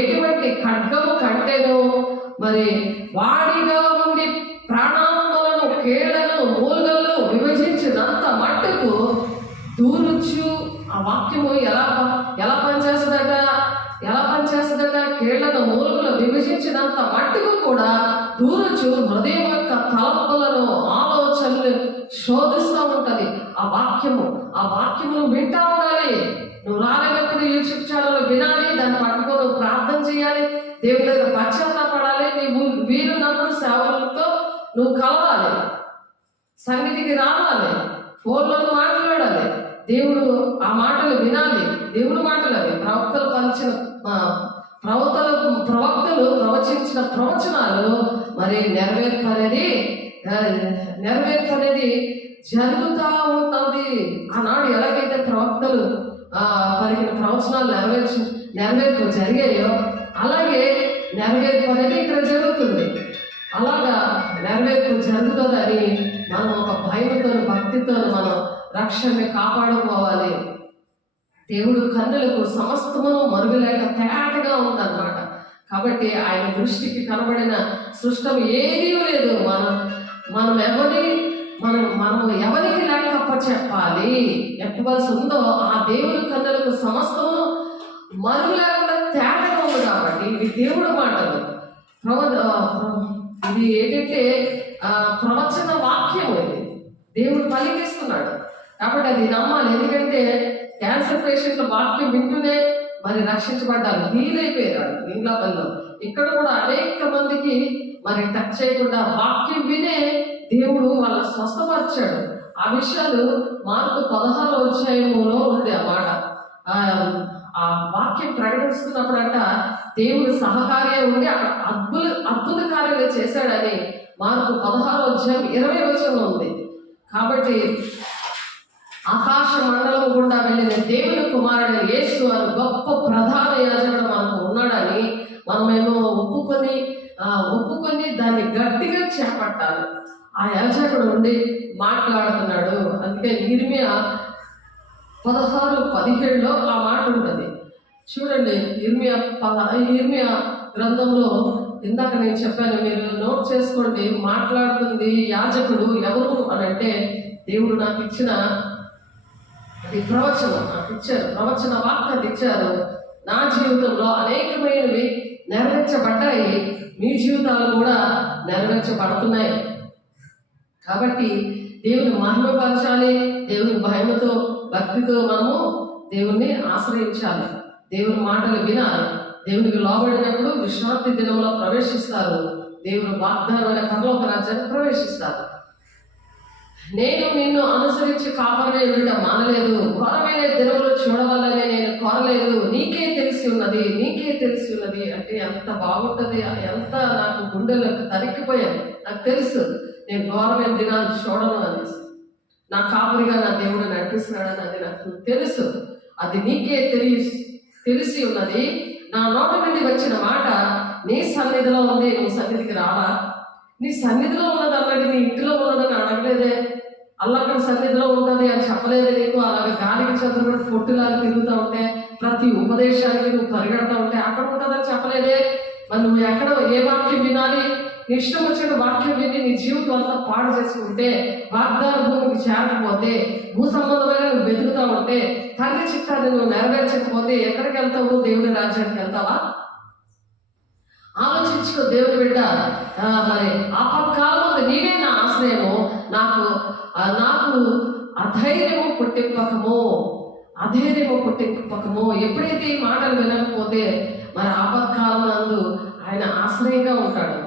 ఎటువంటి ఖడ్గము కంటేను మరి వాడిగా ఉండి ప్రాణాత్మలను కేళ్లను మూలుగలను విభజించినంత మట్టుకు దూరుచు ఆ వాక్యము ఎలా పనిచేస్తుందట కేళ్లను మూలుగలు విభజించినంత మట్టుకు కూడా దూరుచు హృదయం యొక్క తలంపులను ఆలోచనలు శోధిస్తూ ఉంటది. ఆ వాక్యము వింటా ఉండాలి. నువ్వు రాలేనప్పుడు యూట్యూబ్ ఛానల్ వినాలి, దాన్ని పట్టుకొని ప్రార్థన చేయాలి, దేవుని దగ్గర పశ్చాత్తాపడాలి. నీవు వీరున్నప్పుడు సేవలతో నువ్వు కలవాలి, సన్నిధికి రావాలి, ఫోన్లో మాట్లాడాలి. దేవుడు ఆ మాటలు వినాలి. దేవుని మాటలు అవి ప్రవక్తలు ప్రవచించిన ప్రవచనాలు మరి నెరవేర్పు అనేది జరుగుతూ ఉంటుంది. ఆనాడు ఎలాగైతే ప్రవక్తలు పలికిన ప్రవచనాలు నెరవేర్పు జరిగాయో అలాగే నెరవేర్పు అనేది ఇక్కడ జరుగుతుంది. అలాగా నెరవేర్పు జరుగుతుందని మనం ఒక భయంతో భక్తితో మనం రక్షణని కాపాడుకోవాలి. దేవుడు కన్నులకు సమస్తమును మరుగులేక తేటగా ఉందన్నమాట. కాబట్టి ఆయన దృష్టికి కనబడిన సృష్టం ఏదీ లేదు. మనం ఎవరికి లెక్కప్ప చెప్పాలి, ఎట్టవలసి ఉందో ఆ దేవుని కన్నులకు సమస్తమును మరుగు లేకుండా తేటగా ఉంది. కాబట్టి ఇది దేవుడు మాటలు. ఇది ఏంటంటే ప్రవచన వాక్యము. దేవుడు పలికిస్తున్నాడు. కాబట్టి అది నమ్మాలి. ఎందుకంటే క్యాన్సర్ పేషెంట్ల వాక్యం వింటూనే మరి రక్షించబడ్డారు, హీల్ అయిపోయారు ఇంగ్లాపల్లో. ఇక్కడ కూడా అనేక మందికి మరి టచ్ చేయకుండా వాక్యం వినే దేవుడు వాళ్ళ స్వస్థపరిచాడు. ఆ విషయాలు మార్కు 16వ అధ్యాయములో ఉంది ఆ మాట. ఆ వాక్యం ప్రకటిస్తున్నప్పుడంట దేవుడు సహకార్య ఉండి అక్కడ అద్భుత కార్యాలు చేశాడని మార్కు 16వ అధ్యాయం 20వ వచనంలో ఉంది. కాబట్టి ఆకాశ మండలం గుండా వెళ్ళిన దేవుని కుమారుడు యేసు అని గొప్ప ప్రధాన యాజకుడు మనకు ఉన్నాడని మనమేమో ఒప్పుకొని దాన్ని గట్టిగా చేపట్టాలి. ఆ యాజకుడు ఉండి మాట్లాడుతున్నాడు. అందుకే ఇర్మియా 16:17లో ఆ మాట ఉంటుంది చూడండి. ఇర్మియా గ్రంథంలో ఇందాక నేను చెప్పాను, మీరు నోట్ చేసుకోండి. మాట్లాడుతుంది యాజకుడు ఎవరు అని అంటే దేవుడు నాకు ఇచ్చిన ప్రవచనం నాకు ఇచ్చారు, ప్రవచన వాక్యాలు ఇచ్చారు. నా జీవితంలో అనేకమైనవి నెరవేర్చబడ్డాయి, మీ జీవితాలు కూడా నెరవేర్చబడుతున్నాయి. కాబట్టి దేవుని మహిమపరచాలి. దేవుని భయముతో భక్తితో మనము దేవుణ్ణి ఆశ్రయించాలి. దేవుని మాటలు వినాలి. దేవునికి లోబడినప్పుడు విశ్రాంతి దినంలో ప్రవేశిస్తారు. దేవుని వాగ్దానమైన పరలోక రాజ్యాన్ని ప్రవేశిస్తారు. నేను నిన్ను అనుసరించి కాపాడే విడ మానలేదు, ఘోరమైన దినములు చూడవల్లనే నేను కోరలేదు. నీకే తెలిసి ఉన్నది అంటే ఎంత బాగుంటుంది, ఎంత నాకు గుండెలకు తరిక్కిపోయాను. నాకు తెలుసు నేను ఘోరమైన దినాలు చూడను అనేసి. నా కాపురిగా నా దేవుడు నడిపిస్తున్నాడని అది నాకు తెలుసు. అది నీకే తెలిసి ఉన్నది. నా నోటి నుండి వచ్చిన మాట నీ సన్నిధిలో ఉంది. నువ్వు సన్నిధికి రావా? నీ సన్నిధిలో ఉన్నది అన్నది నీ ఇంటిలో ఉన్నదని అడగలేదే. అల్లక్కడ సన్నిధిలో ఉంటుంది అని చెప్పలేదే నీకు. అలాగే గాలికి చదువుకుంటూ పొట్టులాగా తిరుగుతూ ఉంటే, ప్రతి ఉపదేశానికి నువ్వు పరిగెడతా ఉంటే అక్కడ ఉంటుందని చెప్పలేదే. మరి నువ్వు ఎక్కడ ఏ వాక్యం వినాలి? నీ ఇష్టం వచ్చిన వాక్యం విని నీ జీవితం అంతా పాడు చేసుకుంటే, వాగ్దాన భూమికి చేరకపోతే, భూ సంబంధమైన నువ్వు వెతుకుతా ఉంటే, తండ్రి చిత్తాన్ని నువ్వు నెరవేర్చకపోతే ఎక్కడికి వెళ్తావు? దేవుడి రాజ్యానికి వెళ్తావా? ఆలోచించుకో దేవుని బిడ్డ. మరి ఆపత్కాలంలో నీవే నా ఆశ్రయము, నాకు అధైర్యము పుట్టింపకము. ఎప్పుడైతే ఈ మాటలు వినకపోతే మరి ఆపత్కాలం నందు ఆయన ఆశ్రయంగా ఉంటాడు,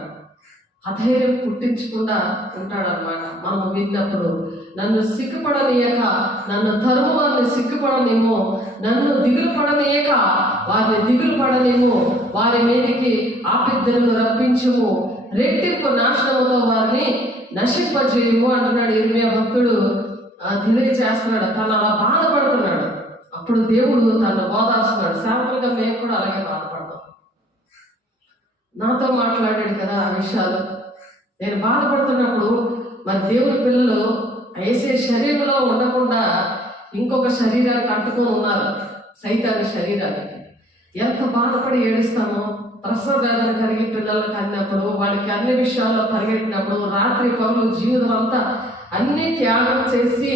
అధైర్యం పుట్టించకుండా ఉంటాడనమాట. మనం విన్నప్పుడు నన్ను సిగ్గుపడనీయక, నన్ను తరుము వారిని సిగ్గుపడనేమో, నన్ను దిగులు పడనీయక వారిని దిగులు పడనేమో, వారి మీదకి ఆపిద్దలను రప్పించుము, రెట్టింపు నాశనముతో వారిని నశింపజేయము అంటున్నాడు ఇర్మియా భక్తుడు. తెలియజేస్తున్నాడు. తను అలా బాధపడుతున్నాడు. అప్పుడు దేవుడు తను ఓదార్చున్నాడు. సేవకులుగా మేము కూడా అలాగే బాధపడతాం. నాతో మాట్లాడాడు కదా ఆ విషయాలు. నేను బాధపడుతున్నప్పుడు మరి దేవుని పిల్లలు వేసే శరీరంలో ఉండకుండా ఇంకొక శరీరానికి అంటుకొని ఉన్నారు, సైతాన్ని శరీరానికి. ఎంత బాధపడి ఏడుస్తామో. ప్రసవ వేదన కలిగి పిల్లలు కన్నప్పుడు, వాళ్ళకి అన్ని విషయాల్లో పరిగెట్టినప్పుడు, రాత్రి పనులు జీవితం అంతా అన్ని త్యాగం చేసి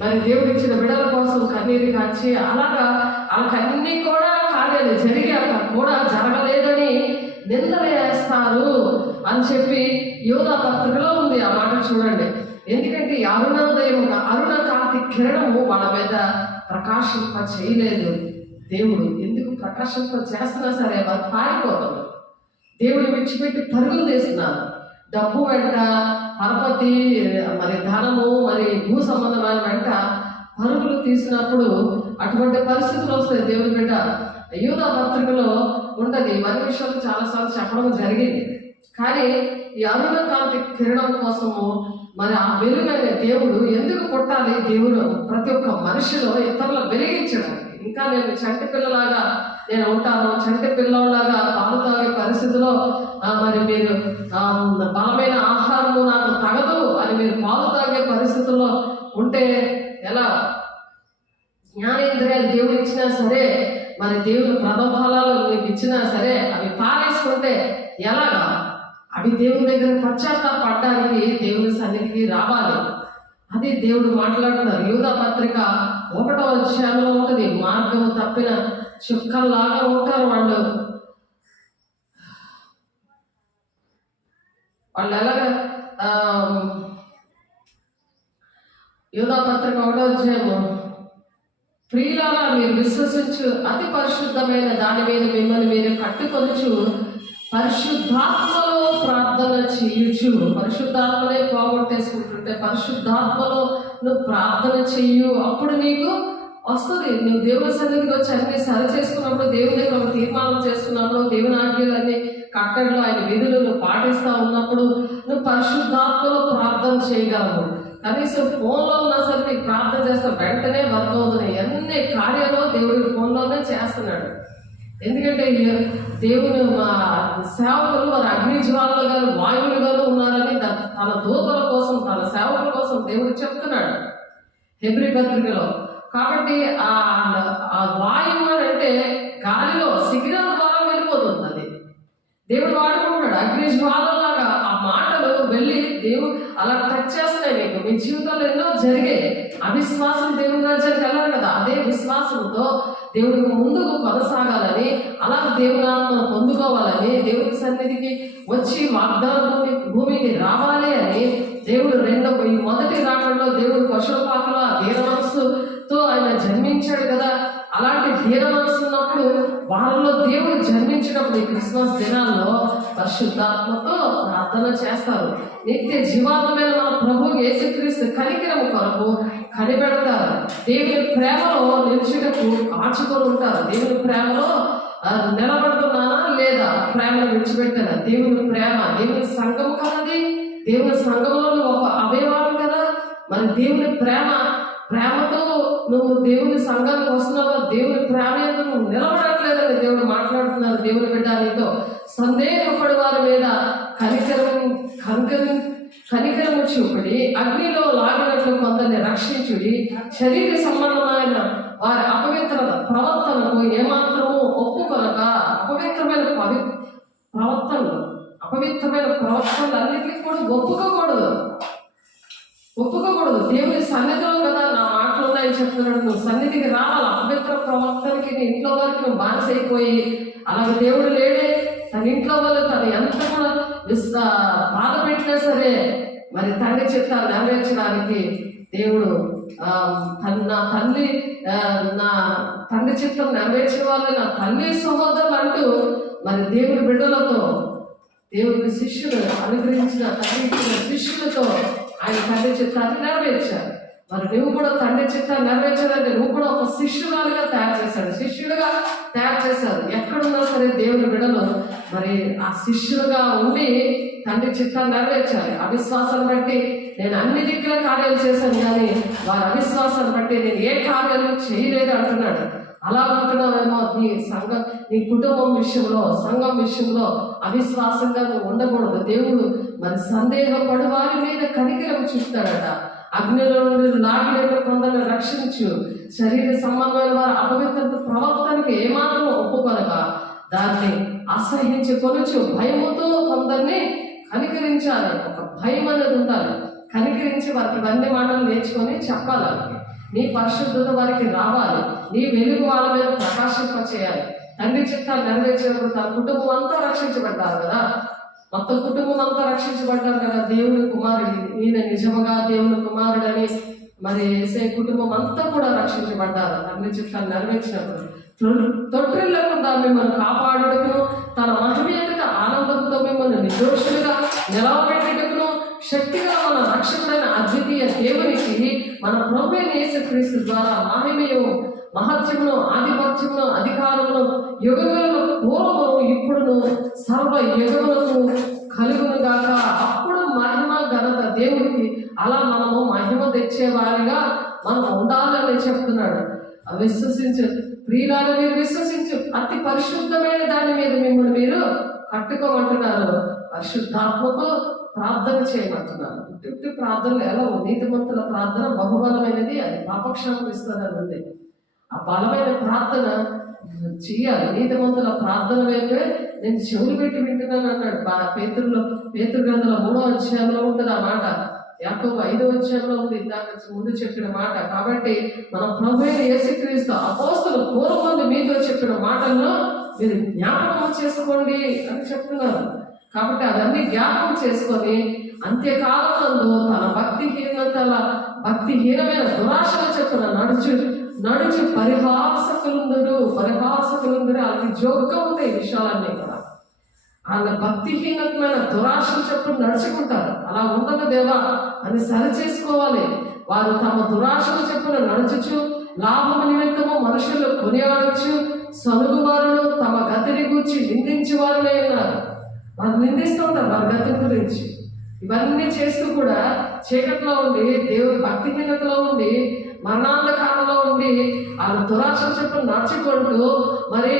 మరి దేవుడు ఇచ్చిన బిడ్డల కోసం కన్నీరు కాచి, అలాగా వాళ్ళకి అన్ని కూడా కార్యాలు జరిగాక కూడా జరగలేదని నిందలు వేస్తారు అని చెప్పి యోధా పత్రికలో ఉంది ఆ మాట చూడండి. ఎందుకంటే అరుణ కాంతి కిరణము వాళ్ళ మీద ప్రకాశింప చేయలేదు దేవుడు. ఎందుకు ప్రకాశింప చేస్తున్నా సరే వారు పారిపోతారు. దేవుడు విడిచిపెట్టి పరుగులు తీస్తున్నారు. డబ్బు వెంట, పరపతి, మరి ధనము, మరి భూ సంబంధమైన వెంట పరుగులు తీసినప్పుడు అటువంటి పరిస్థితులు వస్తాయి. దేవుడి బిడ్డ యూదా పత్రికలో ఉంటుంది. మరి విషయాలు చాలాసార్లు చెప్పడం జరిగింది. కానీ ఈ అరుణ కాంతి కిరణం కోసము మరి ఆ వెలుగైన దేవుడు ఎందుకు పుట్టాలి? దేవుడు ప్రతి ఒక్క మనిషిలో ఇతరులు వెలిగించడానికి. ఇంకా నేను చంటి పిల్లలాగా నేను ఉంటాను, చంటి పిల్లలాగా పాలు తాగే పరిస్థితిలో మరి మీరు బలమైన ఆహారము నాకు తగదు అని మీరు పాలు తాగే పరిస్థితుల్లో ఉంటే ఎలా? జ్ఞానేంద్రియాలు దేవుడు ఇచ్చినా సరే, మరి దేవుని ప్రథమఫలాలు మీకు ఇచ్చినా సరే, అవి పారేసుకుంటే ఎలాగా? అవి దేవుని దగ్గర పశ్చాత్తాపడడానికి దేవుని సన్నిధికి రావాలి. అది దేవుడు మాట్లాడుతున్నారు. యూదా పత్రిక 1వ అధ్యాయంలో ఉంటుంది. మార్గము తప్పిన చుక్కల్లాగా ఉంటారు వాళ్ళు ఎలాగా యోధా పత్రిక 1వ అధ్యాయము, ప్రియులారా మీరు విశ్వసించు అతి పరిశుద్ధమైన దాని మీద మిమ్మల్ని మీరు కట్టుకొనుచు పరిశుద్ధాత్మలో ప్రార్థన చేయుచు. పరిశుద్ధాత్మనే పోగొట్టేసుకుంటుంటే పరిశుద్ధాత్మలో నువ్వు ప్రార్థన చెయ్యు. అప్పుడు నీకు వస్తుంది. నువ్వు దేవుని సన్నిధికి వచ్చి అన్ని సరి చేసుకున్నప్పుడు, దేవుని దగ్గర ఒక తీర్మానం చేసుకున్నప్పుడు, దేవుని ఆజ్ఞలన్నీ కట్టడలు ఆయన విధులు నువ్వు పాటిస్తూ ఉన్నప్పుడు నువ్వు పరిశుద్ధాత్మలో ప్రార్థన చేయగలవు. కనీసం ఫోన్లో ఉన్నా సరే నీకు ప్రార్థన చేస్తావు, వెంటనే వర్క్ అవుతున్నాయి. అన్ని కార్యాలు దేవుడి ఫోన్లోనే చేస్తున్నాడు. ఎందుకంటే దేవుని మా సేవకులు వారు అగ్ని జ్వాలలుగా వాయువులుగా ఉన్నారని తన దూతల కోసం, తన సేవకుల కోసం దేవుడు చెప్తున్నాడు హెబ్రీ పత్రికలో. కాబట్టి ఆ వాయువు అని అంటే గాలిలో సిగ్నల్ ద్వారా వెళ్ళిపోతుంది. అది దేవుడు వాడుకుంటున్నాడు. అగ్ని జ్వాలలాగా ఆ మాటలు వెళ్ళి దేవుడు అలా టచ్ చేస్తున్నాయి. నీకు మీ జీవితంలో ఎన్నో జరిగాయి. అవిశ్వాసం దేవుని రాజ్యానికి వెళ్ళాలి కదా. అదే విశ్వాసంతో దేవుడికి ముందుకు కొనసాగాలని, అలా దేవుని ఆత్మను పొందుకోవాలని, దేవుడి సన్నిధికి వచ్చి వాగ్దాన భూమికి రావాలి అని దేవుడు మొదటి రాకడలో దేవుడు పశుపాకలో ఆ దీన మనస్సుతో ఆయన జన్మించాడు కదా. అలాంటి దీన మనస్సు ఉన్నప్పుడు వాళ్ళలో దేవుడు జన్మించినప్పుడు ఈ క్రిస్మస్ దినాల్లో పరిశుద్ధాత్మతో ప్రార్థన చేస్తారు. నిత్య జీవాత్మైన మన ప్రభు యేసుక్రీస్తు కనికరము కొరకు కనిపెడతారు. దేవుని ప్రేమలో నిలిచినకు ఆచుకొని ఉంటారు. దేవుని ప్రేమలో నిలబడుతున్నానా లేదా, ప్రేమను విడిచిపెట్టానా? దేవుని ప్రేమ, దేవుని సంఘం కలది. దేవుని సంఘంలో ఒక అవయవాలు కదా. మరి దేవుని ప్రేమతో నువ్వు దేవుని సంఘానికి వస్తున్నావా? దేవుని ప్రేమ ఏదో నువ్వు నిలబడట్లేదని దేవుడు మాట్లాడుతున్నారు. దేవుని బిడ్డ నీతో సందేహపడి వారి మీద కనికరము చూపుడి, అగ్నిలో లాగినట్లు కొందరిని రక్షించుడి, శరీర సంబంధమైన వారి ప్రవర్తనకు ఏమాత్రము ఒప్పుకొనక అపవిత్రమైన ప్రవర్తనలు అన్నిటికీ కూడా ఒప్పుకోకూడదు. దేవుని సన్నిధిలో కదా నా మాటలు ఉన్నాయని చెప్తున్నాడు. నువ్వు సన్నిధికి రావాలి. అపవిత్ర ప్రవర్తనకి నీ ఇంట్లో వరకు నువ్వు బానిస అయిపోయి, అలాగే దేవుడు లేడే తన ఇంట్లో వాళ్ళు తను ఎంత కూడా బాధ పెట్టినా సరే మరి తండ్రి చిత్తాలు నెరవేర్చడానికి దేవుడు నా తండ్రి చిత్తం నెరవేర్చే వాళ్ళు నా తల్లి సహోదరులు అంటూ మరి దేవుడి బిడ్డలతో, దేవుడికి శిష్యులు అనుగ్రహించిన తండ్రి శిష్యులతో ఆయన తండ్రి చిత్తాన్ని నెరవేర్చారు. మరి నువ్వు కూడా తండ్రి చిత్తాన్ని నెరవేర్చాలంటే నువ్వు కూడా ఒక శిష్యురాలుగా శిష్యులుగా తయారు చేశారు. ఎక్కడున్నా సరే దేవుని బిడ్డలు మరి ఆ శిష్యులుగా ఉండి తండ్రి చిత్తాన్ని నెరవేర్చాలి. అవిశ్వాసాన్ని బట్టి నేను అన్ని దిక్కుల కార్యాలు చేశాను, కానీ వారి అవిశ్వాసాన్ని బట్టి నేను ఏ కార్యాలు చేయలేదు అంటున్నాడు. అలా ఉంటున్నావేమో నీ కుటుంబం విషయంలో, సంఘం విషయంలో అవిశ్వాసంగా నువ్వు ఉండకూడదు. దేవుడు మరి సందేహపడి వారి మీద కనికరం చూస్తాడట. అగ్నిలో లాగిన కొందరిని రక్షించు, శరీర సంబంధమైన వారి అపవిత్ర ప్రవర్తనకి ఏమాత్రం ఒప్పుకొనక దాన్ని అసహించుకొనుచు భయముతో కొందరిని కనికరించాలి. ఒక భయం అనేది ఉండాలి. కనికరించి వారికి ఇవన్నీ మాటలు నేర్చుకొని చెప్పాలి. వారికి నీ పరిశుద్ధత వారికి రావాలి. నీ వెలుగు వాళ్ళ మీద ప్రకాశింపచేయాలి. తండ్రి చిత్తాన్ని నెరవేర్చినప్పుడు తన కుటుంబం అంతా రక్షించబడ్డారు కదా. మొత్తం కుటుంబం అంతా రక్షించబడ్డారు కదా. దేవుని కుమారుడు, ఈయన నిజముగా దేవుని కుమారుడని మరి ఏసే కుటుంబం అంతా కూడా రక్షించబడ్డారు తండ్రి చిత్తాన్ని నెరవేర్చినప్పుడు. తొట్టిల్లకుండా మిమ్మల్ని కాపాడుటకును, తన మహిమ ఎదుట ఆనందంతో మిమ్మల్ని నిర్దోషులుగా నిలవబెట్టుటకును శక్తిగా మన రక్షకుడైన అద్వితీయ దేవునికి మన ప్రభువైన యేసుక్రీస్తు ద్వారా మహిమయు మహత్యమును ఆధిపత్యమును అధికారమును యుగములను పూర్వమును ఇప్పుడును సర్వ యుగములకు కలుగును గాక. అప్పుడు మహిమ ఘనత దేవుడికి. అలా మనము మహిమ తెచ్చేవారిగా మనం ఉండాలని చెప్తున్నాడు. విశ్వసించు ప్రియులారా, మీరు విశ్వసించు అతి పరిశుద్ధమైన దాని మీద మిమ్మల్ని మీరు కట్టుకోమంటున్నారు. పరిశుద్ధాత్మతో ప్రార్థన చేయమంటున్నారు. ఇటు ప్రార్థనలు ఎలా నీతిమంతుల ప్రార్థన బహుబలమైనది, అది పాపక్షాపం ఇస్తుందని ఉంది. ఆ బలమైన ప్రార్థన చెయ్యాలి. నీతిమంతుల ప్రార్థన వైపే నేను చెవులు పెట్టి వింటున్నాను అన్నాడు. పేతురు గ్రంథంలో 3వ అధ్యాయంలో ఉంటుంది ఆ మాట. యాకోబు 5వ అధ్యాయంలో ఉంది, ఇందాక ముందు చెప్పిన మాట. కాబట్టి మన ప్రభువైన యేసుక్రీస్తు అపోస్తలులు పూర్వమంది మీతో చెప్పిన మాటలను మీరు జ్ఞాపకం చేసుకోండి అని చెప్తున్నారు. కాబట్టి అవన్నీ జ్ఞాపకం చేసుకొని అంత్యకాలమందు తన భక్తిహీనమైన దురాశల చెప్పున నడుచు పరిహాసకులుందరు వాళ్ళకి జోక్గా ఉంటాయి విషయాలన్నీ కూడా. వాళ్ళ భక్తిహీనమైన దురాశల చెప్పున నడుచుకుంటారు. అలా ఉండదు దేవా అని సరి చేసుకోవాలి. వారు తమ దురాశల చెప్పున నడుచుచు లాభము నిమిత్తము మనుషులు కొనియాడచ్చు సనుగువారును తమ గతిని గురించి నిందించి వారులే ఉన్నారు. వాళ్ళు నిందిస్తూ ఉంటారు వారి గతి గురించి. ఇవన్నీ చేస్తూ కూడా చీకట్లో ఉండి దేవుడి భక్తిహీనతలో ఉండి మరణాంధకారంలో ఉండి వాళ్ళ దురాశల చెప్పున నడుచుకుంటూ మరి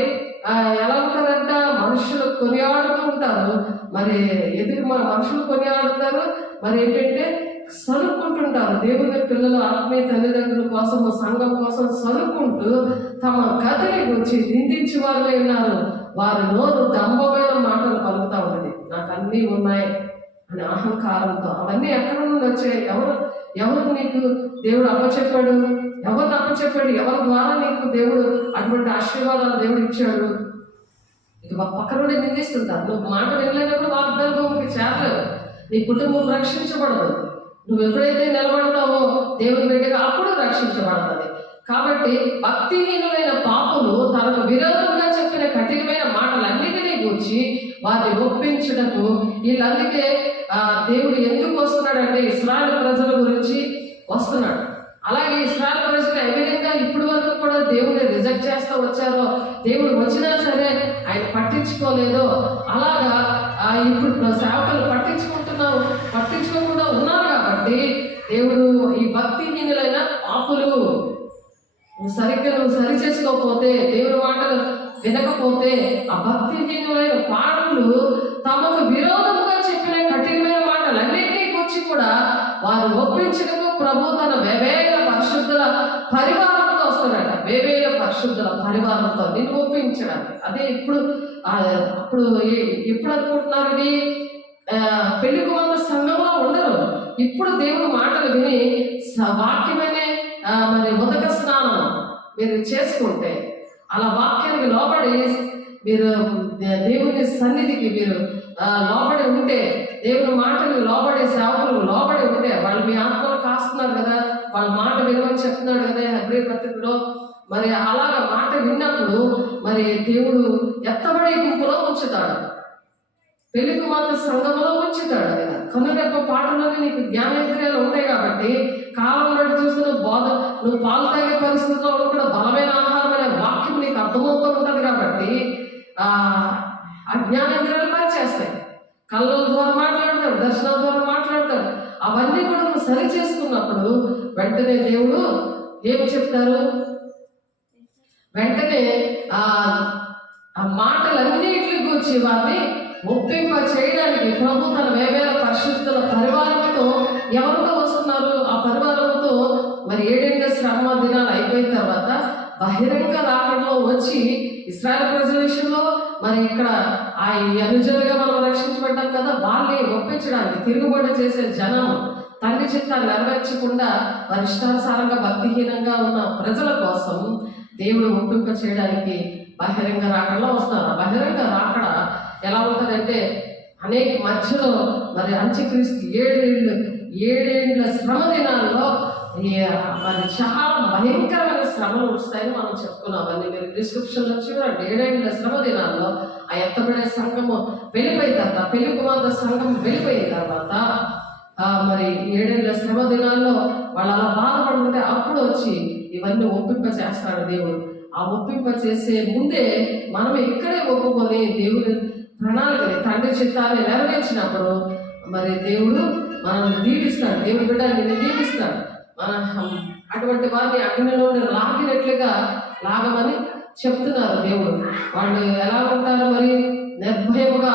ఎలా ఉంటారంట, మనుషులు కొనియాడుతూ ఉంటారు. మరి ఎదురు మనుషులు కొనియాడుతారు. మరి ఏంటంటే సరుక్కుంటుంటారు. దేవుని పిల్లలు ఆత్మీయ తల్లిదండ్రుల కోసం సంఘం కోసం సరుక్కుంటూ తమ గతిని గురించి నిందించి వారులే ఉన్నారు. వారి నోరు దంభమైన మాటలు పలుకుతా ఉన్నది. నాకు అన్నీ ఉన్నాయి అని అహంకారంతో. అవన్నీ ఎక్కడ నుండి వచ్చాయి? ఎవరు నీకు దేవుడు అప్పచెప్పాడు? ఎవరిని అప్పచెప్పాడు? ఎవరి ద్వారా నీకు దేవుడు అటువంటి ఆశీర్వాదాలు దేవుడు ఇచ్చాడు? ఇది పక్క నుండి నిందిస్తుంటారు. నువ్వు మాట వినలేనప్పుడు వాగ్దానం చేరలేదు. నీ కుటుంబం రక్షించబడదు. నువ్వు ఎప్పుడైతే నిలబడతావో దేవుని బిడ్డగా అప్పుడు రక్షించబడుతుంది. కాబట్టి భక్తిహీనులైన పాపులు తనకు విరోధంగా చెప్పిన కఠినమైన మాటలన్నిటినీ గూర్చి వారిని ఒప్పించుటకు వీళ్ళందుకే దేవుడు ఎందుకు వస్తున్నాడంటే ఇశ్రాయేలు ప్రజల గురించి వస్తున్నాడు. అలాగే ఇశ్రాయేలు ప్రజలు ఏ విధంగా ఇప్పటి వరకు కూడా దేవుడిని రిజెక్ట్ చేస్తూ వచ్చారో, దేవుడు వచ్చినా సరే ఆయన పట్టించుకోలేదో, అలాగా ఇప్పుడు సేవకులు పట్టించుకోకుండా ఉన్నారు. కాబట్టి దేవుడు ఈ భక్తిహీనులైన పాపులు నువ్వు సరి చేసుకోకపోతే, దేవుని మాటలు వినకపోతే, ఆ భక్తిహీనులైన పాపులు తమకు విరోధంగా చెప్పిన కఠినమైన మాటలన్నింటినీ గురించి కూడా వారు ఒప్పించడము ప్రభు తన వేవేల పరిశుద్ధుల పరివారంతో వస్తున్నాడు. వేవేల పరిశుద్ధుల పరివారంతో నిన్ను ఒప్పించడానికి. అదే అప్పుడు ఎప్పుడు అనుకుంటున్నారు? ఇది పెళ్లి కుమార్తె సంఘంలో ఉండరు. ఇప్పుడు దేవుని మాటలు విని వాక్యమనే మరి ఉదక స్నానం మీరు చేసుకుంటే, అలా వాక్యానికి లోబడి మీరు దేవుని సన్నిధికి మీరు లోబడి ఉంటే, దేవుని మాటలకు లోబడి సేవకులకు లోబడి ఉంటే, వాళ్ళు మీ ఆత్మలు కాస్తున్నారు కదా, వాళ్ళ మాట వినమని చెప్తున్నాడు కదా హెబ్రీ పత్రికలో. మరి అలాగ మాట విన్నప్పుడు మరి దేవుడు ఎత్తబడే గుంపులో ఉంచుతాడు, పెళ్లి కుమార్తె సంఘంలో ఉంచుతాడు. ఆయన కనురెప్ప పాటలోనే నీకు జ్ఞానేంద్రియాలు ఉంటాయి. కాబట్టి కాలం నాటి చూసిన నువ్వు పాలు తాగే పరిస్థితుల్లో కూడా బలమైన ఆహారమైన వాక్యం నీకు అర్థమవుతూ ఉంటుంది. కాబట్టి ఆ జ్ఞానేంద్రియాలు పనిచేస్తాయి. కళ్ళ ద్వారా మాట్లాడతాడు, దర్శనాల ద్వారా మాట్లాడతాడు. అవన్నీ కూడా నువ్వు సరి చేసుకున్నప్పుడు వెంటనే దేవుడు ఏం చెప్తారు? వెంటనే ఆ మాటలన్నిటి గురించి వారిని ఒప్పింప చేయడానికి ప్రభు తన వేవేల పరిశుద్ధుల పరివారంతో ఎవరితో వస్తున్నారు? ఆ పరివారంతో మరి 7 శ్రమ దినాలు అయిపోయిన తర్వాత బహిరంగ రాకడలో వచ్చి ఇశ్రాయేలు ప్రజల విషయంలో మరి ఇక్కడ ఆ అనుజులుగా మనం రక్షించబడ్డాం కదా, వాళ్ళని ఒప్పించడానికి తిరుగుబాటు చేసే జనం తండ్రి చిత్తాన్ని నెరవేర్చకుండా వారి ఇష్టానుసారంగా భక్తిహీనంగా ఉన్న ప్రజల కోసం దేవుడు ఒప్పింప చేయడానికి బహిరంగ రాకడలో వస్తున్నారు. బహిరంగ రాకడ ఎలా ఉంటుందంటే అనేక మధ్యలో మరి అంత్యక్రీస్తు 7 శ్రమ దినాల్లో మరి చాలా భయంకరమైన శ్రమలు వస్తాయని మనం చెప్పుకున్నాం. అన్ని మీరు డిస్క్రిప్షన్లో చూడండి. 7 శ్రమ దినాల్లో ఆ ఎత్తబడే సంఘము వెళ్ళిపోయిన తర్వాత, పెళ్లి కుమార్తె సంఘం వెళ్ళిపోయిన తర్వాత మరి 7 శ్రమ దినాల్లో వాళ్ళు అలా బాధపడుతుంటే అప్పుడు వచ్చి ఇవన్నీ ఒప్పింప చేస్తాడు దేవుడు. ఆ ఒప్పింప చేసే ముందే మనం ఇక్కడే ఒప్పుకొని దేవుని ప్రణాళికని తండ్రి చిత్తాన్ని నెరవేర్చినప్పుడు మరి దేవుడు మనల్ని దీవిస్తాడు. దేవుడి బిడ్డ నిన్ను దీవిస్తాడు. అటువంటి వారిని అగ్నిలో లాగినట్లుగా లాగమని చెప్తున్నారు దేవుడు. వాళ్ళు ఎలా ఉంటారు? మరి నిర్భయముగా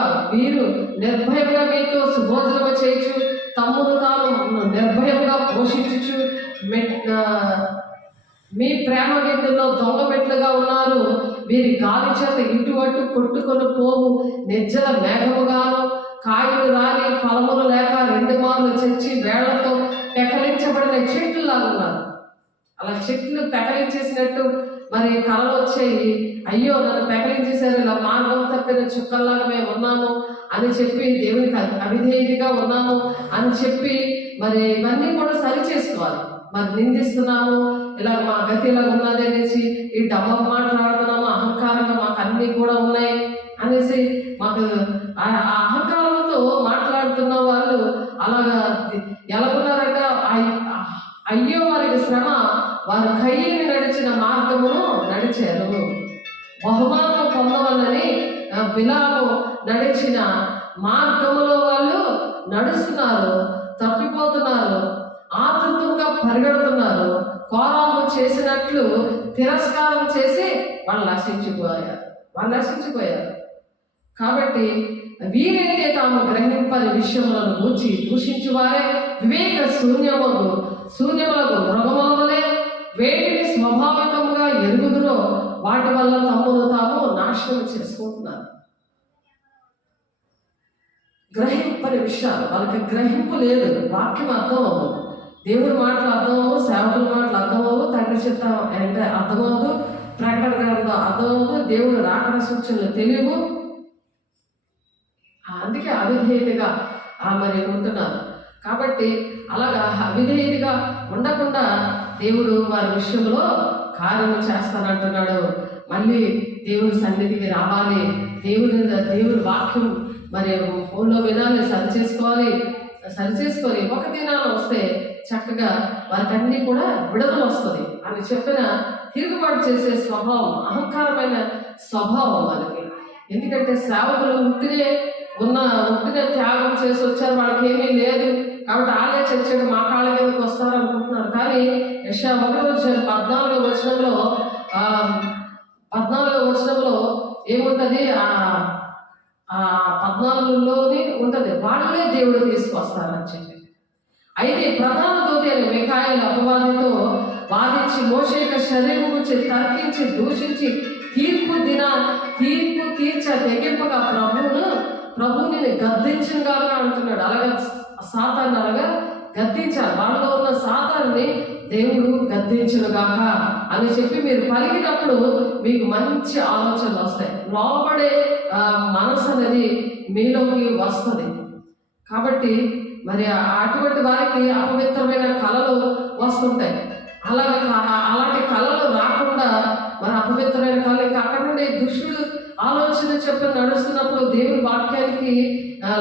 మీతో సుభోజనము చేయొచ్చు, తమ్మును తాను నిర్భయంగా పోషించు, మీ ప్రేమ గిన్నెలో దొంగ మెట్లుగా ఉన్నారు. వీరి గాలి చేత ఇటు అటు కొట్టుకొని పోవు నిజ్జల మేఘముగాను, కాయలు రాని ఫలములు లేక 2 మార్లు చచ్చి వేళ్లతో పెకలించబడిన చెట్లులాగా ఉన్నారు. అలా చెట్లు పెకలించేసినట్టు మరి కళలు వచ్చాయి. అయ్యో నన్ను పెకలించేశారు, ఇలా మార్గం తప్పిన చుక్కల్లాగా మేము ఉన్నాము అని చెప్పి, దేవునికి అవిధేయతగా ఉన్నాము అని చెప్పి, మరి ఇవన్నీ కూడా సరి చేసుకోవాలి. మరి నిందిస్తున్నాము, ఇలా మా గతి ఇలా ఉన్నది అనేసి ఈ డబ్బం మాట్లాడుతున్నాము, అహంకారంగా మాకు అన్నీ కూడా ఉన్నాయి అనేసి మాకు ఆ అహంకారంతో మాట్లాడుతున్న వాళ్ళు అలాగా ఎలాగున్నారంట, అయ్యో వారికి శ్రమ, వారు కయ్యని నడిచిన మార్గమును నడిచారు. బహుమానం పొందవలని బిలాము నడిచిన మార్గములో వాళ్ళు నడుస్తున్నారు, తప్పిపోతున్నారు, ఆతృతంగా పరిగెడుతున్నారు. కోరాము చేసినట్లు తిరస్కారం చేసి వాళ్ళు నశించిపోయారు. కాబట్టి వీరైతే తాము గ్రహింపని విషయములను గూర్చి దూషించు వారే వివేక శూన్యములకు మృగముల వలె వేటిని స్వాభావికంగా ఎరుగుదురో వాటి వల్ల తమ్మును తాము నాశనం చేసుకుంటున్నారు. గ్రహింపని విషయాలు, వాళ్ళకి గ్రహింపు లేదు. వాక్యం అర్థం అవ్వదు, దేవుడి మాటలు అర్థం అవ్వదు, సేవకుల మాటలు అర్థం అవ్వదు, తండ్రి చిత్తం అంటే అర్థం అవ్వదు, ప్రకటన గ్రంథం అర్థం అవ్వదు, దేవుడు రాకడ సూచనలు తెలియవు. అందుకే అవిధేయతగా మరి ఉంటున్నారు. కాబట్టి అలాగా అవిధేయతగా ఉండకుండా దేవుడు వారి విషయంలో కార్యము చేస్తానంటున్నాడు. మళ్ళీ దేవుడి సన్నిధికి రావాలి, దేవుడి వాక్యం మరి ఫోన్లో వినాలి, సరిచేసుకొని ఒక దినాలు వస్తే చక్కగా వారికి అన్నీ కూడా విడుదల వస్తుంది అని చెప్పిన తిరుగుబాటు చేసే స్వభావం, అహంకారమైన స్వభావం వాళ్ళకి. ఎందుకంటే సేవకులు ఉట్టినే త్యాగం చేసి వచ్చారు, వాళ్ళకి ఏమీ లేదు కాబట్టి వాళ్ళే చచ్చాడు మా కాళ్ళ మీదకి వస్తారు అనుకుంటున్నారు. కానీ యెషయా 14వ వచనంలో ఏముంటది, ఆ 14లోనే ఉంటది, వాళ్ళే దేవుడు తీసుకొస్తారని చెప్పి. అయితే ప్రధాన దూత అయిన మిఖాయేలు అపవాదితో వాదించి మోషే యొక్క శరీరం గురించి తర్కించి దూషించి తీర్పు తీర్చ తెగింపగా ప్రభువుని గద్దించగా అంటున్నాడు. అలాగా సాతాన్ని అలాగా గద్దించాలి. వాళ్ళలో ఉన్న సాతాన్ని దేవుడు గద్దించునుగాక అని చెప్పి మీరు పలికినప్పుడు మీకు మంచి ఆలోచనలు వస్తాయి, లోబడే మనసు అనేది మీలోకి వస్తుంది. కాబట్టి మరి అటువంటి వారికి అపవిత్రమైన కళలు వస్తుంటాయి. అలాంటి కళలు రాకుండా మరి అపవిత్రమైన కళలు ఇంకా అక్కడ నుండి దుష్టుడు ఆలోచన చెప్పి నడుస్తున్నప్పుడు, దేవుని వాక్యానికి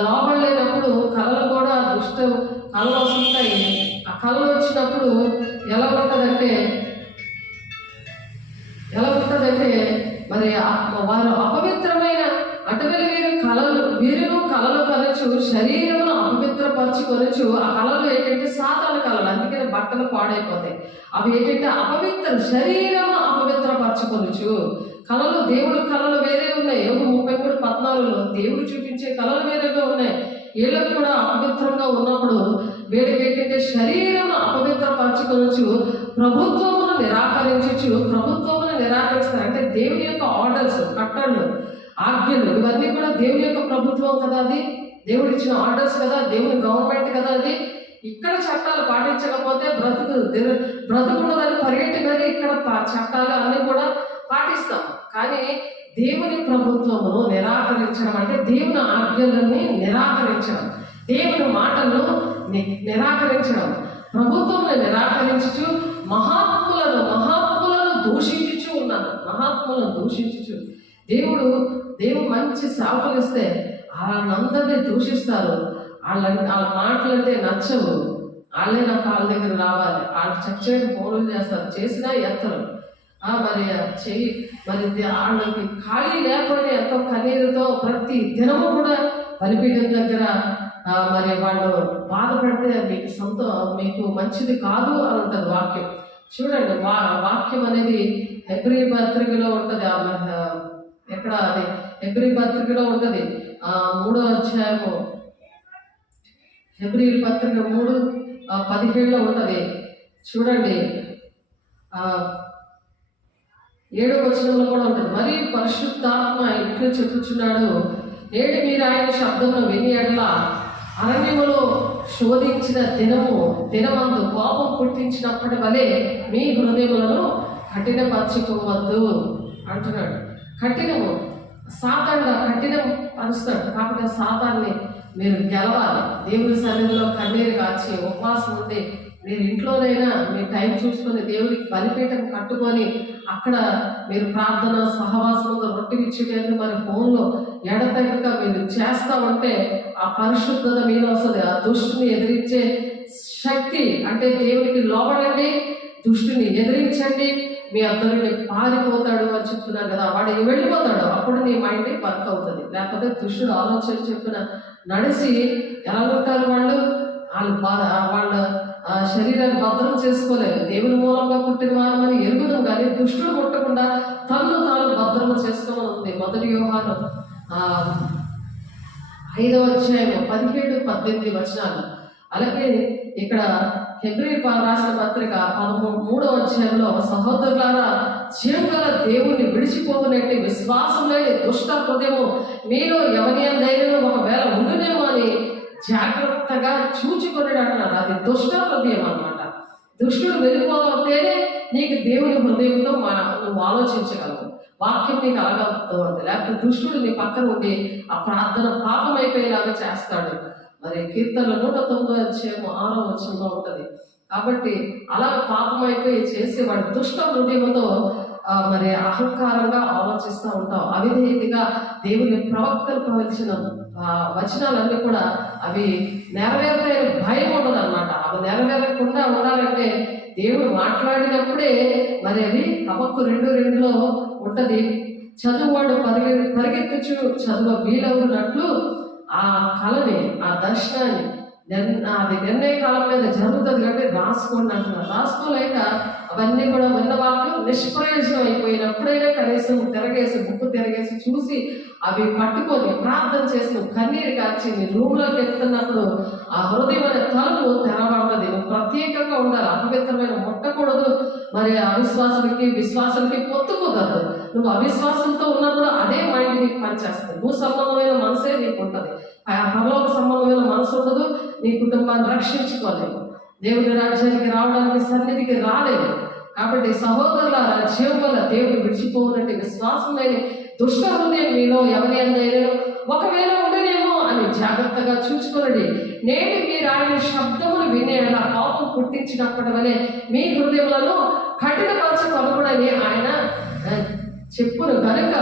లోబడలేనప్పుడు కళలు కూడా కళలు వస్తుంటాయి. ఆ కళలు వచ్చినప్పుడు ఎలా ఉంటుందంటే మరి వారు అపవిత్రమైన అటువలి వీరును కళలు కనొచ్చు, శరీరమును అపవిత్రపరచుకొనొచ్చు. ఆ కళలు ఏంటంటే సాతాను కళలు, అందుకని బట్టలు పాడైపోతాయి. అవి ఏంటంటే శరీరము అపవిత్రపరచుకొనొచ్చు. కళలు, దేవుడు కళలు వేరే ఉన్నాయి. యోబు 33:14 దేవుడు చూపించే కళలు వేరేగా ఉన్నాయి. వీళ్ళకు కూడా అపవిత్రంగా ఉన్నప్పుడు వీళ్ళకి ఏంటంటే శరీరము అపవిత్రపరచుకొనొచ్చు, ప్రభుత్వమును నిరాకరిస్తారు. అంటే దేవుని యొక్క ఆర్డర్స్, కట్టళ్ళు, ఆజ్ఞలు ఇవన్నీ కూడా దేవుని యొక్క ప్రభుత్వం కదా, అది దేవుడు ఇచ్చిన ఆర్డర్స్ కదా, దేవుని గవర్నమెంట్ కదా అది. ఇక్కడ చట్టాలు పాటించకపోతే బ్రతుకున్నదని పరిగెట్టి కానీ ఇక్కడ చట్టాలు అన్నీ కూడా పాటిస్తాం. కానీ దేవుని ప్రభుత్వమును నిరాకరించడం అంటే దేవుని ఆజ్ఞలని నిరాకరించడం, దేవుని మాటలను నిరాకరించడం, ప్రభుత్వంను నిరాకరించుచు మహాత్ములను దూషించుచు ఉన్నారు. దేవుడు మంచి సేవకులు ఇస్తే వాళ్ళందరినీ దూషిస్తారు. వాళ్ళ మాటలంటే నచ్చవు, వాళ్ళే నా కాళ్ళ దగ్గర రావాలి, వాళ్ళు చచ్చేటి ఫోన్లు చేస్తారు, చేసినా ఎత్తరు. మరి వాళ్ళకి ఖాళీ లేకపోయినా ఎంతో కన్నీరుతో ప్రతి దినము కూడా బలిపీఠం దగ్గర మరి వాళ్ళు బాధపడితే మీకు మంచిది కాదు అని ఉంటుంది వాక్యం. చూడండి, వాక్యం అనేది హెబ్రీ పత్రికలో ఉంటుంది. ఎక్కడ అది హెబ్రీ పత్రికలో ఉంటుంది, 3వ అధ్యాయము హెబ్రీ పత్రిక 3:17 ఉంటుంది. చూడండి, 7వ వచనంలో కూడా ఉంటుంది. మరి పరిశుద్ధాత్మ ఇట్లు చెప్పుచున్నాడు, నేడు మీరు ఆయన శబ్దమును విని ఎడల అరణ్యములో శోధించిన దినమందు కోపం పుట్టించినప్పటి వలె మీ హృదయములను కఠినపరచుకోవద్దు అంటున్నాడు. కఠినము సాతానుగా కఠినం పరుస్తాడు. కాబట్టి సాతాన్ని మీరు గెలవాలి. దేవుని సన్నిధిలో కన్నీరు కాచి ఉపవాసం ఉండి మీరు ఇంట్లోనైనా మీ టైం చూసుకొని దేవుడికి బలిపీఠం కట్టుకొని అక్కడ మీరు ప్రార్థన సహవాసంలో రొట్టె విచ్చిపోయింది మరి ఫోన్లో ఎడతెగక మీరు చేస్తూ ఉంటే ఆ పరిశుద్ధత మీద వస్తుంది. ఆ దుష్టుని ఎదిరించే శక్తి అంటే దేవునికి లోబడండి, దుష్టుని ఎదిరించండి, మీ అద్దరిని పారిపోతాడు అని చెప్తున్నారు కదా. వాడికి వెళ్ళిపోతాడు, అప్పుడు నీ మైండ్ వర్క్ అవుతుంది. లేకపోతే దుష్టుడు ఆలోచన చెప్పిన నడిచి ఎలా ఉంటారు వాళ్ళు వాళ్ళ శరీరాన్ని భద్రం చేసుకోలేదు. దేవుని మూలంగా పుట్టిన వారమని ఎరుగుదాం కానీ దుష్టుడు ముట్టకుండా తను తాను భద్రం చేసుకోమని ఉంది. 1 యోహాను 5వ అధ్యాయం 17-18 వచనాలు. అలాగే ఇక్కడ హెబ్రీయులకు రాసిన పత్రిక 13వ అధ్యాయంలో సహోదరులారా, జీవగల దేవుణ్ణి విడిచిపోకునేటి విశ్వాసం లేని దుష్ట హృదయము మీలో ఎవరియందైనా ఒకవేళ ఉండునేమో అని జాగ్రత్తగా చూచుకొని అంటున్నారు. అది దుష్ట హృదయం అన్నమాట. దుష్టుడు వెళ్ళిపోతేనే నీకు దేవుని హృదయంతో నువ్వు ఆలోచించగలవు, వాక్యం నీకు అలగవుతుంది. లేకపోతే దుష్టుడు నీ పక్కన ఉండి ఆ ప్రార్థన పాపం అయిపోయేలాగా చేస్తాడు. మరి కీర్తనలు 109వ అధ్యాయం 6వ వచనంలో ఉంటుంది. కాబట్టి అలా పాపం అయిపోయి చేసేవాడు దుష్ట హృదయంతో మరి అహంకారంగా ఆలోచిస్తూ ఉంటాం. అవిధేయతగా దేవుని ప్రవక్తలు ప్రవచించిన వచనాలన్నీ కూడా అవి నెరవేరుతాయి భయం ఉండదు అన్నమాట. అవి నెరవేరకుండా ఉండాలంటే దేవుడు మాట్లాడినప్పుడే మరి అవి హబక్కు 2:2లో ఉంటది. చదువువాడు పరిగెత్తుచు చదువు వీలవునట్లు ఆ కళని ఆ దర్శనాన్ని అది నిర్ణయ కాలం మీద జరుగుతుంది కాబట్టి రాసుకోండి అంటున్నారు. రాసుకోలేక అవన్నీ కూడా విన్న వాళ్ళు నిష్ప్రయోజనం అయిపోయినప్పుడైనా కనీసం బుక్ తిరగేసి చూసి అవి పట్టుకొని ప్రార్థన చేసి కన్నీరు కాచి నీ రూమ్లోకి వెళ్తున్నప్పుడు ఆ హృదయమైన తలుపు తెరవబడుతుంది. నువ్వు ప్రత్యేకంగా ఉండాలి, అపవిత్రమైన ముట్టకూడదు. మరి అవిశ్వాసాలకి విశ్వాసాలకి పొత్తు కుదరదు. నువ్వు అవిశ్వాసంతో ఉన్నప్పుడు అదే మైండ్ నీకు పనిచేస్తుంది. భూ సంబంధమైన మనసే నీకు ఉంటుంది, పరలోక సంబంధమైన మనసు ఉండదు. నీ కుటుంబాన్ని రక్షించుకోలేవు, దేవుని రాజ్యానికి రావడానికి సన్నిధికి రాలేవు. కాబట్టి సహోదరులారా, జీవముల దేవుడు విడిచిపోవునట్టు విశ్వాసం లేని దుష్ట హృదయం మీలో ఎవరి అందైనా ఒకవేళ ఉండనేమో అని జాగ్రత్తగా చూచుకోనండి. నేడు మీరు ఆయన శబ్దములు వినేలా పాపం పుట్టించినప్పటి వలె మీ హృదయములను కఠినపరచకొనకూడని ఆయన చెప్పును కనుక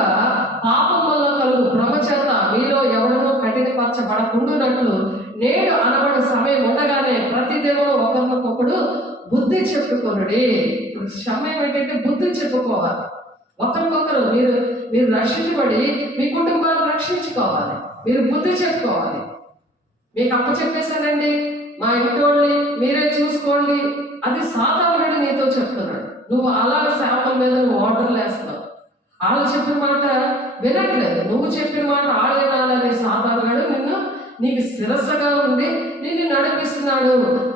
పాపం వల్ల కలుగు భ్రమ చేత మీలో ఎవడనో కఠినపరచబడకుండానట్లు నేడు అనబడు సమయం ఉండగానే ప్రతి దేవుడు ఒకరినొకడు బుద్ధి చెప్పుకొనుడి. ఇప్పుడు సమయం ఏంటంటే బుద్ధి చెప్పుకోవాలి. ఒకరికొకరు మీరు రక్షించబడి మీ కుటుంబాన్ని రక్షించుకోవాలి, మీరు బుద్ధి చెప్పుకోవాలి. మీకు అప్పచెప్పేశానండి మా ఇంటోళ్ళని మీరే చూసుకోండి, అది సాతానుడు నీతో చెప్తున్నాడు. నువ్వు అలాగ సేవల మీద నువ్వు ఆర్డర్లు వేస్తున్నావు. వాళ్ళు చెప్పిన మాట వినట్లేదు, నువ్వు చెప్పిన మాట వాళ్ళు వినాలని సాతానుడు నీకు శిరస్సుగా ఉండి నిన్ను నడిపిస్తున్నాడు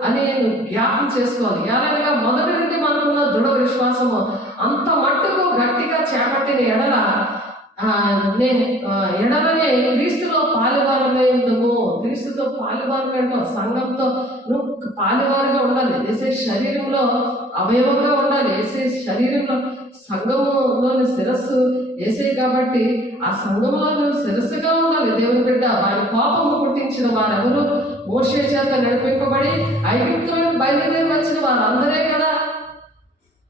అని నువ్వు జ్ఞాపకం చేసుకోవాలి. ఎలాగగా మొదటి నుండి మనకున్న దృఢ విశ్వాసము అంత మట్టుకు గట్టిగా చేపట్టిన ఎడలనే క్రీస్తులో పాలువారమైందుము. క్రీస్తుతో పాలువారమేంటో సంఘంతో నువ్వు పాలువారుగా ఉండాలి. వేసే శరీరంలో అవయవంగా ఉండాలి. వేసే శరీరంలో సంఘములోని శిరస్సు వేసే కాబట్టి ఆ సంఘంలో నువ్వు శిరస్సుగా ఉండాలి. దేవుని బిడ్డ వారి పాపము పుట్టించిన వారెవరు? మోషే చేత నడిపింపబడి ఐగుప్తులో బయలుదేరి వచ్చిన వారందరే కదా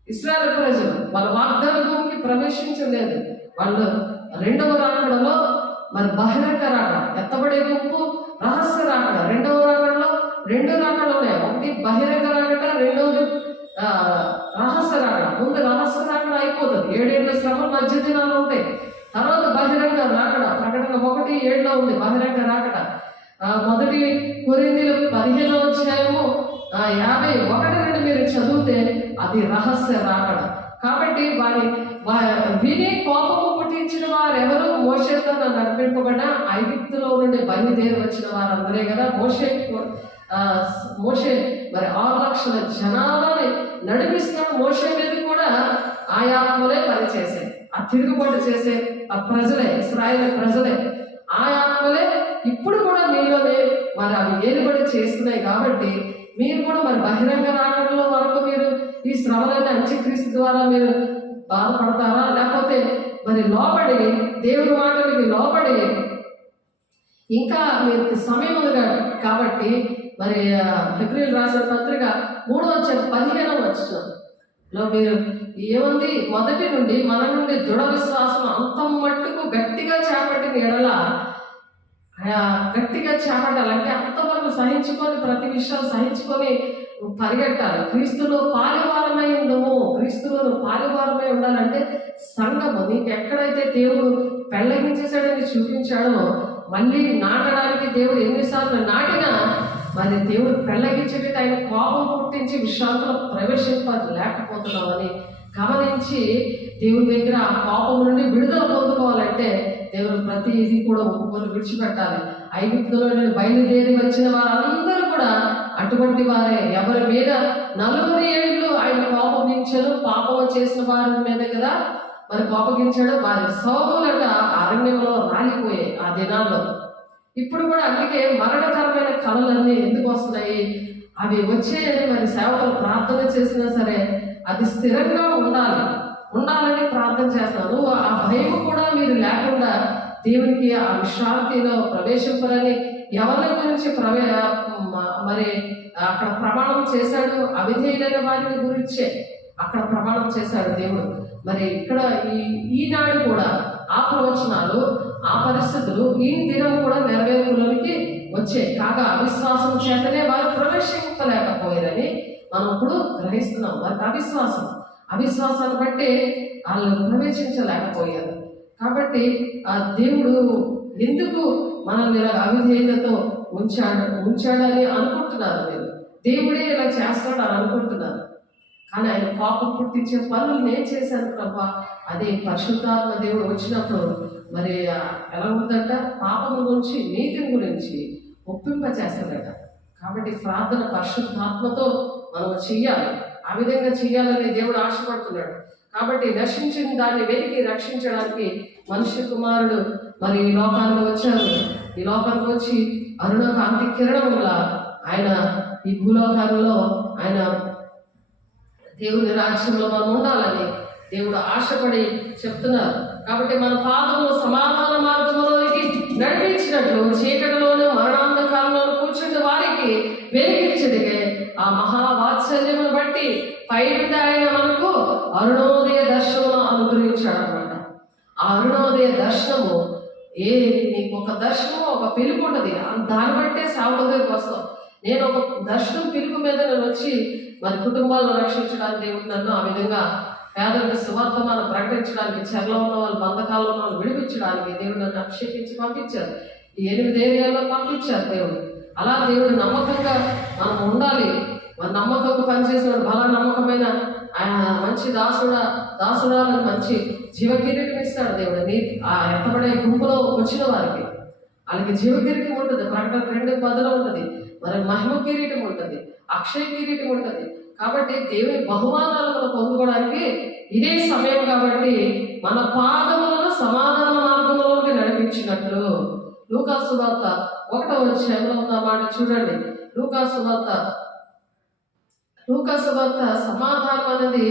ఇశ్రాయేలు ప్రజలు. వాళ్ళ వాగ్దాన భూమికి ప్రవేశించలేదు. వాళ్ళు రెండవ రాకడలో మరి బహిరంగ రాకడ, ఎత్తబడే గుంపు, రహస్య రాకడ. రెండవ రాకడలో 2 రాకడలు ఉన్నాయి. ఒకటి బహిరంగ రాకడ, రెండవది రహస్య రాకడ. ముందు రహస్య రాకడ అయిపోతుంది, 7 ఏళ్ల శ్రమ మధ్య దినాలు ఉంటాయి. తర్వాత బహిరంగ రాకడ. ప్రకటన 1:7లో ఉంది బహిరంగ రాకడ. 1 కొరింథీయుల 15వ అధ్యాయము 51 నుండి మీరు చదివితే అది రహస్య రాకడ. కాబట్టి విని కోపము పుట్టించిన వారెవరు? మోషేతో నడిపింపబడిన ఐగుప్తులో నుండి బయలుదేరి వచ్చిన వారందరే కదా. మోషే మరి 6 లక్షల జనాలని నడిపిస్తున్నాడు. మోషే మీద కూడా ఆ ఆత్మలే పనిచేసే, ఆ తిరుగుబాటు చేసే ఆ ప్రజలే, ఇశ్రాయేలు ప్రజలే. ఆ ఆత్మలే ఇప్పుడు కూడా మీలోనే మరి అవి ఏలుబడి చేస్తున్నాయి. కాబట్టి మీరు కూడా మరి బహిరంగ రాకడలో వరకు మీరు ఈ శ్రమలన్నీ అంత్యక్రీస్తు ద్వారా మీరు బాధపడతారా? లేకపోతే మరి లోబడి, దేవుని మాటలకి లోబడి, ఇంకా మీకు సమయం ఉంది కాబట్టి మరి హెబ్రీయులు రాసిన పత్రిక 3:15 మీరు ఏముంది, మొదటి నుండి మన నుండి దృఢ విశ్వాసం అంతం మట్టుకు గట్టిగా చేపట్టిన ఎడల, గట్టిగా చేపట్టాలంటే అంతవరకు సహించుకొని, ప్రతి విషయం సహించుకొని పరిగెట్టాలి. క్రీస్తులో పాలువారమై ఉండము. క్రీస్తులో పాలువారమై ఉండాలంటే సంఘము నీకు ఎక్కడైతే దేవుడు పెళ్ళగించేసాడని చూపించాడో, మళ్ళీ నాటడానికి దేవుడు ఎన్నిసార్లు నాటినా మరి దేవుడు పెళ్ళగించేటి ఆయన కోపం పుట్టించి విశ్రాంతిలో ప్రవేశింపలేకపోతున్నామని గమనించి దేవుని దగ్గర ఆ కోపం నుండి విడుదల పొందుకోవాలంటే దేవుడు ప్రతి ఇది కూడా ఒప్పుకొని విడిచిపెట్టాలి. ఐగుప్తులో బయలుదేరి వచ్చిన వారందరూ కూడా అటువంటి వారే. ఎవరి మీద 40 ఏళ్ళు ఆయన కోపగించాడు, పాపం చేసిన వారి మీద కదా మరి కోపగించాడు. వారి సోములట అరణ్యంలో రాలిపోయాయి ఆ దినాల్లో. ఇప్పుడు కూడా అందుకే మరణకరమైన కళలన్నీ ఎందుకు వస్తున్నాయి, అవి వచ్చేయని మరి సేవకులు ప్రార్థన చేసినా సరే అది స్థిరంగా ఉండాలని ప్రార్థన చేస్తున్నాను. ఆ భయం కూడా మీరు లేకుండా దేవునికి ఆ విశ్రాంతిలో ప్రవేశింపాలని ఎవరి గురించి మరి అక్కడ ప్రమాణం చేశాడు, అవిధేయులైన వారిని గురించే అక్కడ ప్రమాణం చేశాడు దేవుడు. మరి ఇక్కడ ఈనాడు కూడా ఆ ప్రవచనాలు, ఆ పరిస్థితులు ఈ దినం కూడా నెరవేర్పులోనికి వచ్చాయి. కాగా అవిశ్వాసం చేతనే వారు ప్రవేశింపలేకపోయారని మనం ఇప్పుడు గ్రహిస్తున్నాం. వారికి అవిశ్వాసాన్ని బట్టి వాళ్ళు ప్రవేశించలేకపోయారు. కాబట్టి ఆ దేవుడు ఎందుకు మనల్ని ఇలా అవిధేయతతో ఉంచాడని అనుకుంటున్నారు. మీరు దేవుడే ఇలా చేస్తాడు అని అనుకుంటున్నారు. కానీ ఆయన కోపం పుట్టించే పనులు నేను చేశాను ప్రభా, అదే పరిశుద్ధాత్మ దేవుడు వచ్చినప్పుడు మరి ఎలా ఉందంట, పాపం గురించి, నీతిని గురించి ఒప్పింపచేస్తాడట. కాబట్టి ప్రార్థన పరిశుద్ధాత్మతో మనం చెయ్యాలి. ఆ విధంగా చెయ్యాలని దేవుడు ఆశపడుతున్నాడు. కాబట్టి నశించిన దాన్ని వెతికి రక్షించడానికి మనుష్య కుమారుడు మరి ఈ లోకానికి వచ్చారు. ఈ లోకానికి వచ్చి అరుణ కాంతి కిరణంలా ఆయన ఈ భూలోకాలలో ఆయన దేవుని రాజ్యంలో మనం ఉండాలని దేవుడు ఆశపడి చెప్తున్నారు. కాబట్టి మన పాదములు సమాధాన మార్గంలోనికి నడిపించినట్లు చీకటిలోనే మరణాంధకాలంలో కూర్చున్న వారికి వెలిగించడిగే ఆ మహావాత్సల్యమును బట్టి పైనుండి ఆయన మనకు అరుణోదయ దర్శనం అనుగ్రహించాడు అనమాట. ఆ అరుణోదయ దర్శనము నీకు ఒక దర్శనం, ఒక పిలుపు ఉంటుంది. దాన్ని బట్టే సేవకుల దగ్గరికి వస్తాం. నేను ఒక దర్శనం పిలుపు మీద నేను వచ్చి మరి కుటుంబాలను రక్షించడానికి దేవుడు నన్ను ఆ విధంగా పేదలకు సువార్తమానం ప్రకటించడానికి, చెరలో ఉన్న వాళ్ళు, బంధకాల్లో ఉన్న వాళ్ళు విడిపించడానికి దేవుడు నన్ను అభిషేకించి పంపించారు. ఈ 8 ఏరియాల్లో పంపించారు దేవుడు. అలా దేవుడు నమ్మకంగా మనం ఉండాలి. మన నమ్మకంగా పనిచేసిన బల నమ్మకమైన ఆయన మంచి దాసుడాలను మంచి జీవకిరీటం ఇస్తాడు దేవుడు. ఆ ఎత్తబడే గుంపులో వచ్చిన వారికి వాళ్ళకి జీవకిరీటం ఉంటుంది. ప్రకటన 2:10 ఉంటుంది. మరి మహిమ కిరీటం ఉంటుంది, అక్షయ కిరీటం ఉంటుంది. కాబట్టి దేవుని బహుమానాలను పొందుకోవడానికి ఇదే సమయం. కాబట్టి మన పాదములను సమాధాన మార్గంలోకి నడిపించినట్లు లూకాసు వార్త 1వ అధ్యాయంలో ఉన్న మాట చూడండి. లూకాసు వార్త సమాధానం అనేది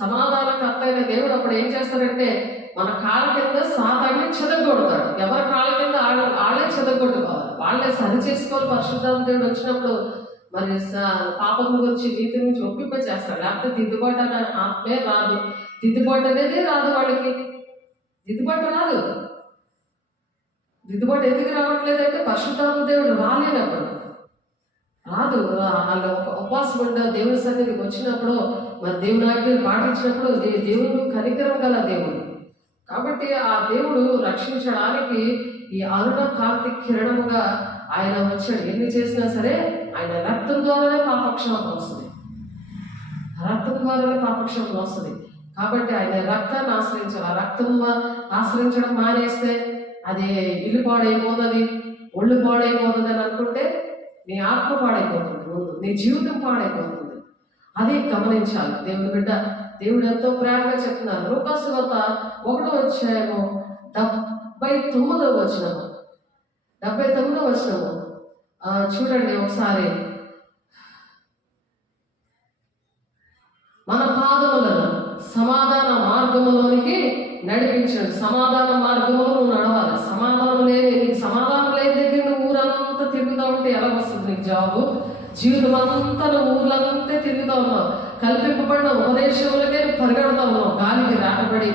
సమాధానకర్త అయిన దేవుడు అప్పుడు ఏం చేస్తారంటే మన కాళ్ళ కింద సాతాన్ని చెదగొడతాడు. ఎవరి కాళ్ళ కింద వాళ్ళే చెదగొట్టుకోవాలి, వాళ్ళే సరి చేసుకోవాలి. పరిశుద్ధాత్మ దేవుడు వచ్చినప్పుడు మరి పాపం గురించి, నీతి నుంచి ఒప్పింప చేస్తాడు. లేకపోతే దిద్దుబాటు అనే ఆత్మే రాదు. దిద్దుబాటు అనేది రాదు వాళ్ళకి. దిద్దుబాటు రాదు. దిద్దుబాటు ఎందుకు రావట్లేదంటే పరిశుద్ధాత్మ దేవుడు రాలేనప్పుడు రాదు. వాళ్ళు ఉపవాసం ఉండ దేవుని సన్నిధికి వచ్చినప్పుడు, మరి దేవుని ఆజ్ఞలు పాటించినప్పుడు దేవుడు కనికరం గల దేవుడు. కాబట్టి ఆ దేవుడు రక్షించడానికి ఈ అరుణ కాంతి కిరణముగా ఆయన వచ్చాడు. ఎన్ని చేసినా సరే ఆయన రక్తం ద్వారానే పాపక్షేమం వస్తుంది. కాబట్టి ఆయన రక్తాన్ని ఆశ్రయించాలి. ఆ రక్తం ఆశ్రయించడం మానేస్తే అది ఇల్లు పాడైపోతుంది, ఒళ్ళు పాడైపోతుంది అని అనుకుంటే నీ ఆత్మ పాడైపోతుంది, ముందు నీ జీవితం పాడైపోతుంది. అది గమనించాలి. దేవుని బిడ్డ దేవుడు ఎంతో ప్రేమగా చెప్తున్నారు. లూకాసు వార్త 1వ అధ్యాయము 79వ వచనము చూడండి ఒకసారి. మన పాదములను సమాధాన మార్గములోనికి నడిపించాడు. సమాధాన మార్గంలో నువ్వు నడవాలి. నీకు సమాధానం లేని దగ్గర నువ్వు ఊరంతా తిరుగుతూ ఉంటే ఎలా వస్తుంది నీకు జాబు? జీవితం అంతా నువ్వు ఊర్లంతా తిరుగుతూ ఉన్నావు. కల్పింపబడిన ఉపదేశములకే పరిగెడతా ఉన్నావు గాలికి రాకబడి.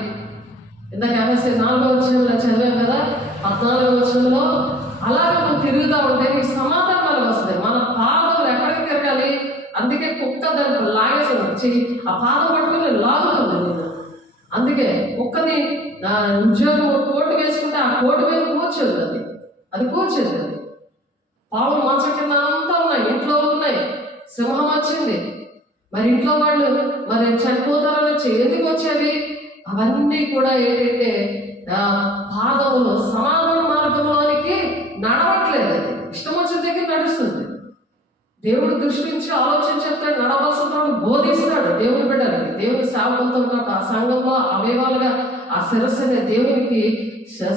ఇందాక 4వ వచనంలో చదివాం కదా, 14వ వచనంలో అలాగే నువ్వు తిరుగుతూ ఉంటే నీకు సమాధానాలు వస్తుంది. మన పాదములు ఎక్కడికి తిరగాలి? అందుకే కుక్క దాన్ని లాగేస్తుంది, ఆ పాదం పట్టుకుని లాగుతుంది. అందుకే కుక్కని ఉద్యోగం కోటు వేసుకుంటే ఆ కోటు మీద కూర్చోదు, అది కూర్చోదు. పావులు మంచం కింద అంతా ఉన్నాయి, ఇంట్లో ఉన్నాయి. సింహం వచ్చింది, మరి ఇంట్లో వాళ్ళు మరి చనిపోతారని వచ్చి ఎందుకు వచ్చేవి? అవన్నీ కూడా ఏంటంటే పాదములు సమాధాన మార్గంలోనికి నడవట్లేదు. అది ఇష్టం వచ్చిన దగ్గర నడుస్తుంది. దేవుడు దృష్టించి ఆలోచన చెప్తాడు, నడవలసిన బోధిస్తాడు దేవుని బిడ్డలకి. దేవుని సేవకులతో ఉన్నట్టు ఆ సంఘంలో అవయవాలుగా ఆ శిరస్సు అనే దేవునికి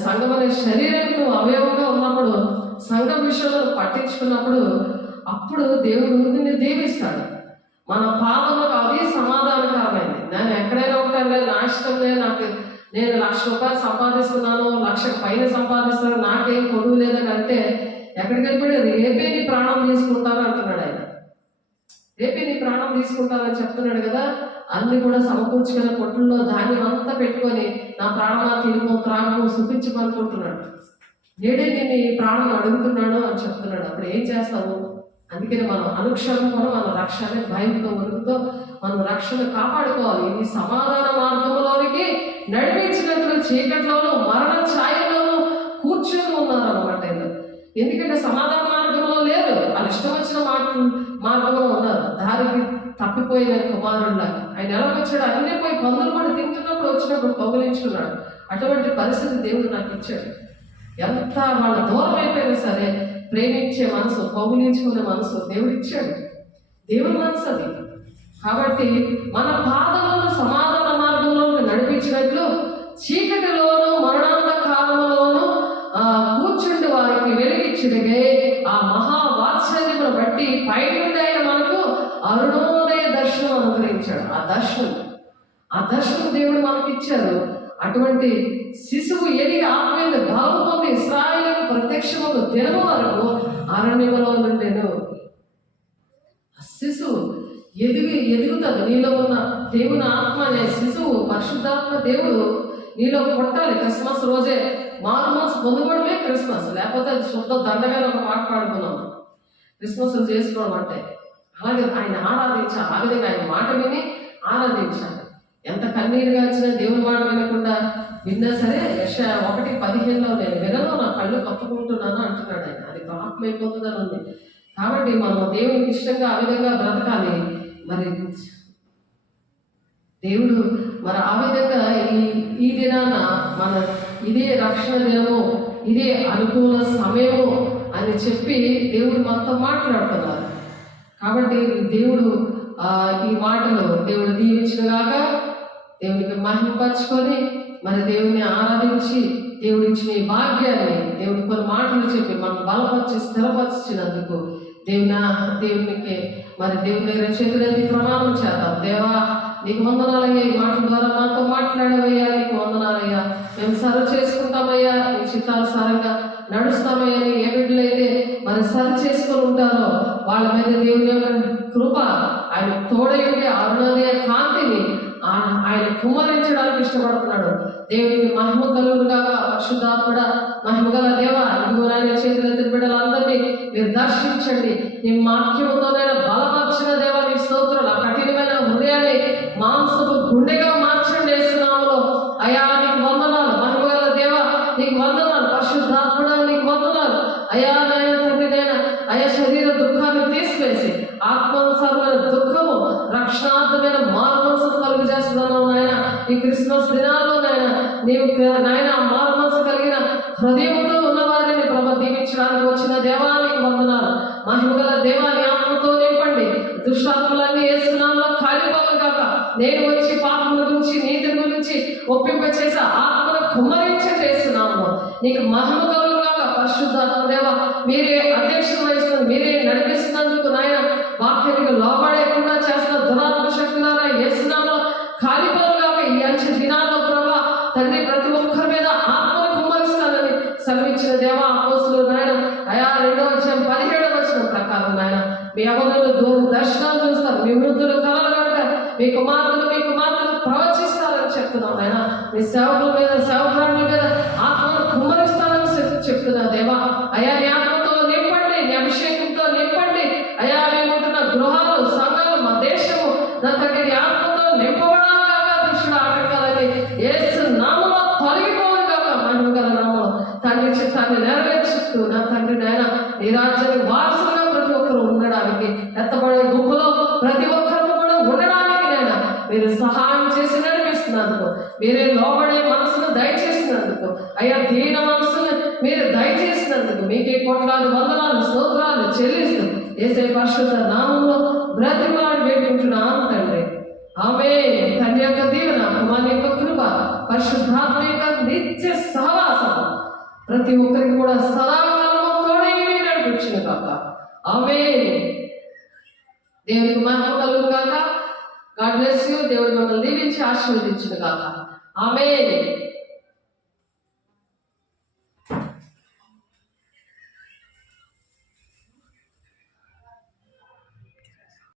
సంఘం అనే శరీరానికి నువ్వు అవయవంగా ఉన్నప్పుడు, సంఘం విషయంలో పట్టించుకున్నప్పుడు అప్పుడు దేవుడు నిన్ను దీవిస్తాడు. మన పాదములకు అది సమాధానకరమైంది. నేను ఎక్కడైనా ఉంటాను, నా ఇష్టం లేదు, నేను ₹1,00,000 సంపాదిస్తున్నాను, 1,00,000 పైన సంపాదిస్తున్నాను, నాకేం కొడుకు లేదని అంటే ఎక్కడికి వెళ్ళిపోయాడు? రేపే నీ ప్రాణం తీసుకుంటాను అంటున్నాడు ఆయన. రేపే నీ ప్రాణం తీసుకుంటానని చెప్తున్నాడు కదా. అన్ని కూడా సమకూర్చుకున్న కొట్టుల్లో ధాన్యం అంతా పెట్టుకొని నా ప్రాణమా తినుము త్రాగము సుఖించమనుకుంటున్నాడు. నేడే నేను ఈ ప్రాణం అడుగుతున్నాను అని చెప్తున్నాడు. అప్పుడు ఏం చేస్తావు? అందుకని మనం అనుక్షణం కూడా మన రక్షణ భయంతో వణుకుతో మనం రక్షణ కాపాడుకోవాలి. ఈ సమాధాన మార్గంలోనికి నడిపించినట్లు చీకట్లోనూ మరణ ఛాయలోనూ కూర్చొని ఉన్నారు అన్నమాట. ఎందుకంటే సమాధాన మార్గంలో లేదు, వాళ్ళు ఇష్టం వచ్చిన మార్గంలో ఉన్నారు. దారికి తప్పిపోయిన కుమారుల్లా ఆయన ఎలా వచ్చాడు? అన్నీ పోయి పందులు కూడా తింటున్నప్పుడు వచ్చినప్పుడు కౌగిలించుకున్నాడు. అటువంటి పరిస్థితి దేవుడు నాకు ఇచ్చాడు. ఎంత వాళ్ళ దూరం అయిపోయినా సరే ప్రేమించే మనసు, కౌగిలించుకునే మనసు దేవుడు ఇచ్చాడు. దేవుని మనసు అది. కాబట్టి మన పాదములను సమాధాన మార్గంలో నడిపించినట్లు చీకటిలోను మరణాంధకారంలోను కూర్చుండి వారికి వెలిగించుడిగే ఆ మహావాత్సల్యమును బట్టి పైనుండి ఆయన మనకు అరుణోదయ దర్శనం అనుగ్రహించాడు. ఆ దర్శనం దేవుడు మనకి ఇచ్చారు. అటువంటి శిశువు ఎదిగి ఆత్మీయ బలం పొంది ఇశ్రాయేలుకు ప్రత్యక్షముకు దినము వరకు అరణ్యములో ఉండెను. శిశువు ఎదుగుతుంది. నీలో ఉన్న దేవుని ఆత్మ అనే శిశువు, పరిశుద్ధాత్మ దేవుడు నీలో పుట్టాలి. క్రిస్మస్ రోజే మారుమనసు పొందుకోవడమే క్రిస్మస్. లేకపోతే అది శుద్ధ దండగా ఒక పాట పాడుకున్నాం క్రిస్మస్ చేసుకోవడం అంటే. అలాగే ఆయన ఆరాధించాలి. ఆ విధంగా ఆయన మాట విని ఆరాధించాలి. ఎంత కన్నీరుగా వచ్చినా దేవుని మాట వినకుండా విన్నా సరే యెషయా 1:15 నేను వినను, నా కళ్ళు కప్పుకుంటున్నాను అంటున్నాడు ఆయన. అది పాపమైపోతుందని ఉంది. కాబట్టి మనం దేవునికి ఇష్టంగా ఆ విధంగా బ్రతకాలి. మరి దేవుడు మరి ఆ విధంగా ఈ దినాన మన ఇదే రక్షణ దినము, ఇదే అనుకూల సమయము అని చెప్పి దేవుడు మొత్తం మాట్లాడుతున్నారు. కాబట్టి దేవుడు ఈ మాటలు దేవుడు దీవించినగాక, దేవునికి మహిమపరచుకొని మరి దేవుని ఆరాధించి దేవుడు ఇచ్చిన ఈ భాగ్యాన్ని దేవుడు కొన్ని మాటలు చెప్పి మనం బలపరిచి స్థిరపరిచినందుకు దేవునికి మరి దేవుని దగ్గర చేతులెత్తి ప్రమాణం చేద్దాం. దేవా నీకు వందనాలయ్యా, ఈ మాటల ద్వారా మాతో మాట్లాడవయ్యా, నీకు వందనాలయ్యా. మేము సరి చేసుకుంటామయ్యా, నీ చిత్తానుసారంగా నడుస్తామయ్యా. ఏ బిడ్డలైతే మరి సరి చేసుకొని ఉంటారో వాళ్ళ మీద దేవుని యొక్క కృప ఆయన తోడైండి అరుణోదయ కాంతిని ఆయన కుమ్మరించడానికి ఇష్టపడుతున్నాడు. దేవునికి మహిమ కలుగుగా పరిశుద్ధాత్మడ మహిమ గల దేవ, ఇదిగో నాయన చేతులెత్తిన బిడ్డలందరినీ మీరు దర్శించండి. నీ వాక్యముతోనైనా బలపరిచిన దేవ నీ స్తోత్రాలు. ఆ కఠినమైన హృదయాన్ని మాంసపు గుండెగా మార్చండి యేసునామములో. అయా నీకు వందనాలు మహిమ గల దేవ, నీకు వందనాలు పరిశుద్ధాత్మడ, నీకు వందనాలు అయా. నాయన తండ్రి నాయన అయా శరీర దుఃఖాన్ని తీసివేసి ఆత్మానుసారమైన దుఃఖము రక్షణార్థమైన మారుమనసు కలుగు చేస్తున్నాను నాయన. ఈ క్రిస్మస్ దినాల్లో నాయన నీవు నాయన మారుమనసు కలిగిన హృదయంతో ఉన్న వారిని దీవించడానికి వచ్చిన దేవానికి వందనాలు. మహిమగల దేవాన్ని ఆత్మతో నింపండి. దుష్టాత్మలన్నీ యేసునామములో కాలిపోవాలి కాక. నేను వచ్చి పాపముల గురించి నీతి గురించి ఒప్పింప చేసి ఆత్మను కుమ్మరించండి యేసునామములో. నీకు మహిమ కలుగు కాక. పరిశుద్ధాత్మ దేవ మీరే అధ్యక్షత వహిస్తున్నారు, మీరే నడిపిస్తున్నందుకు నాయన వాక్యానికి లోబడేకుండా చేస్తున్న దురాత్మ శక్తులారా యేసునామములో కాలిపోవాలి కాక. ఈ అంచె దినాల్లో ప్రభా తండ్రి యవనులు దర్శనాలు చూస్తారు, మీ వృద్ధులు కలలు కంటారు, మీ కుమార్తెలు ప్రవచిస్తారని చెప్తున్నావు నాయన. మీ సేవకుల మీద సేవకురాళ్ళ మీద ఆత్మను కుమ్మరిస్తారని చెప్తున్నా దేవా. అయా నీ ఆత్మతో నింపండి, నీ అభిషేకంతో నింపండి అయా. మేము ఉంటున్న గృహాలు, సంఘాలు, మా దేశము నా తండ్రి నీ ఆత్మతో నింపబడాలి. దుష్టుల ఆటంకాలని యేసు నామములో తొలగిపోవాలి కాక. మహిమ గల నామములో తండ్రి చిత్తాన్ని నెరవేర్చుతూ నా తండ్రి నాయన నీ రాజ్యానికి వారసులుగా ప్రతి ఒక్కరు ఉండడానికి, ఎత్తబడే గుంపులో ప్రతి ఒక్కరు కూడా ఉండడానికి నాయన మీరు సహాయం చేసి నడిపిస్తున్నందుకు, మీరే లోబడే మనసును దయచేసినందుకు అయ్యా, దీన మనసును మీరు దయచేసినందుకు మీకే కోట్లాది వందనాలు స్తోత్రాలు చెల్లిస్తూ యేసయ్య పరిశుద్ధ నామంలో బ్రతిమాడి వేడుకుంటున్నాం తండ్రి. ఆమేన్. తండ్రి యొక్క దీవెన, కుమారుని యొక్క కృప, పరిశుద్ధాత్మ యొక్క నిత్య సహవాసం ప్రతి ఒక్కరికి కూడా సదాకాలము తోడై నడిపించును కాక. ఆమేన్. దేవునికి మహిమ కలుగును గాక. God bless you. దేవుడు మిమ్మల్ని దీవించి ఆశీర్వదించును గాక. ఆమేన్.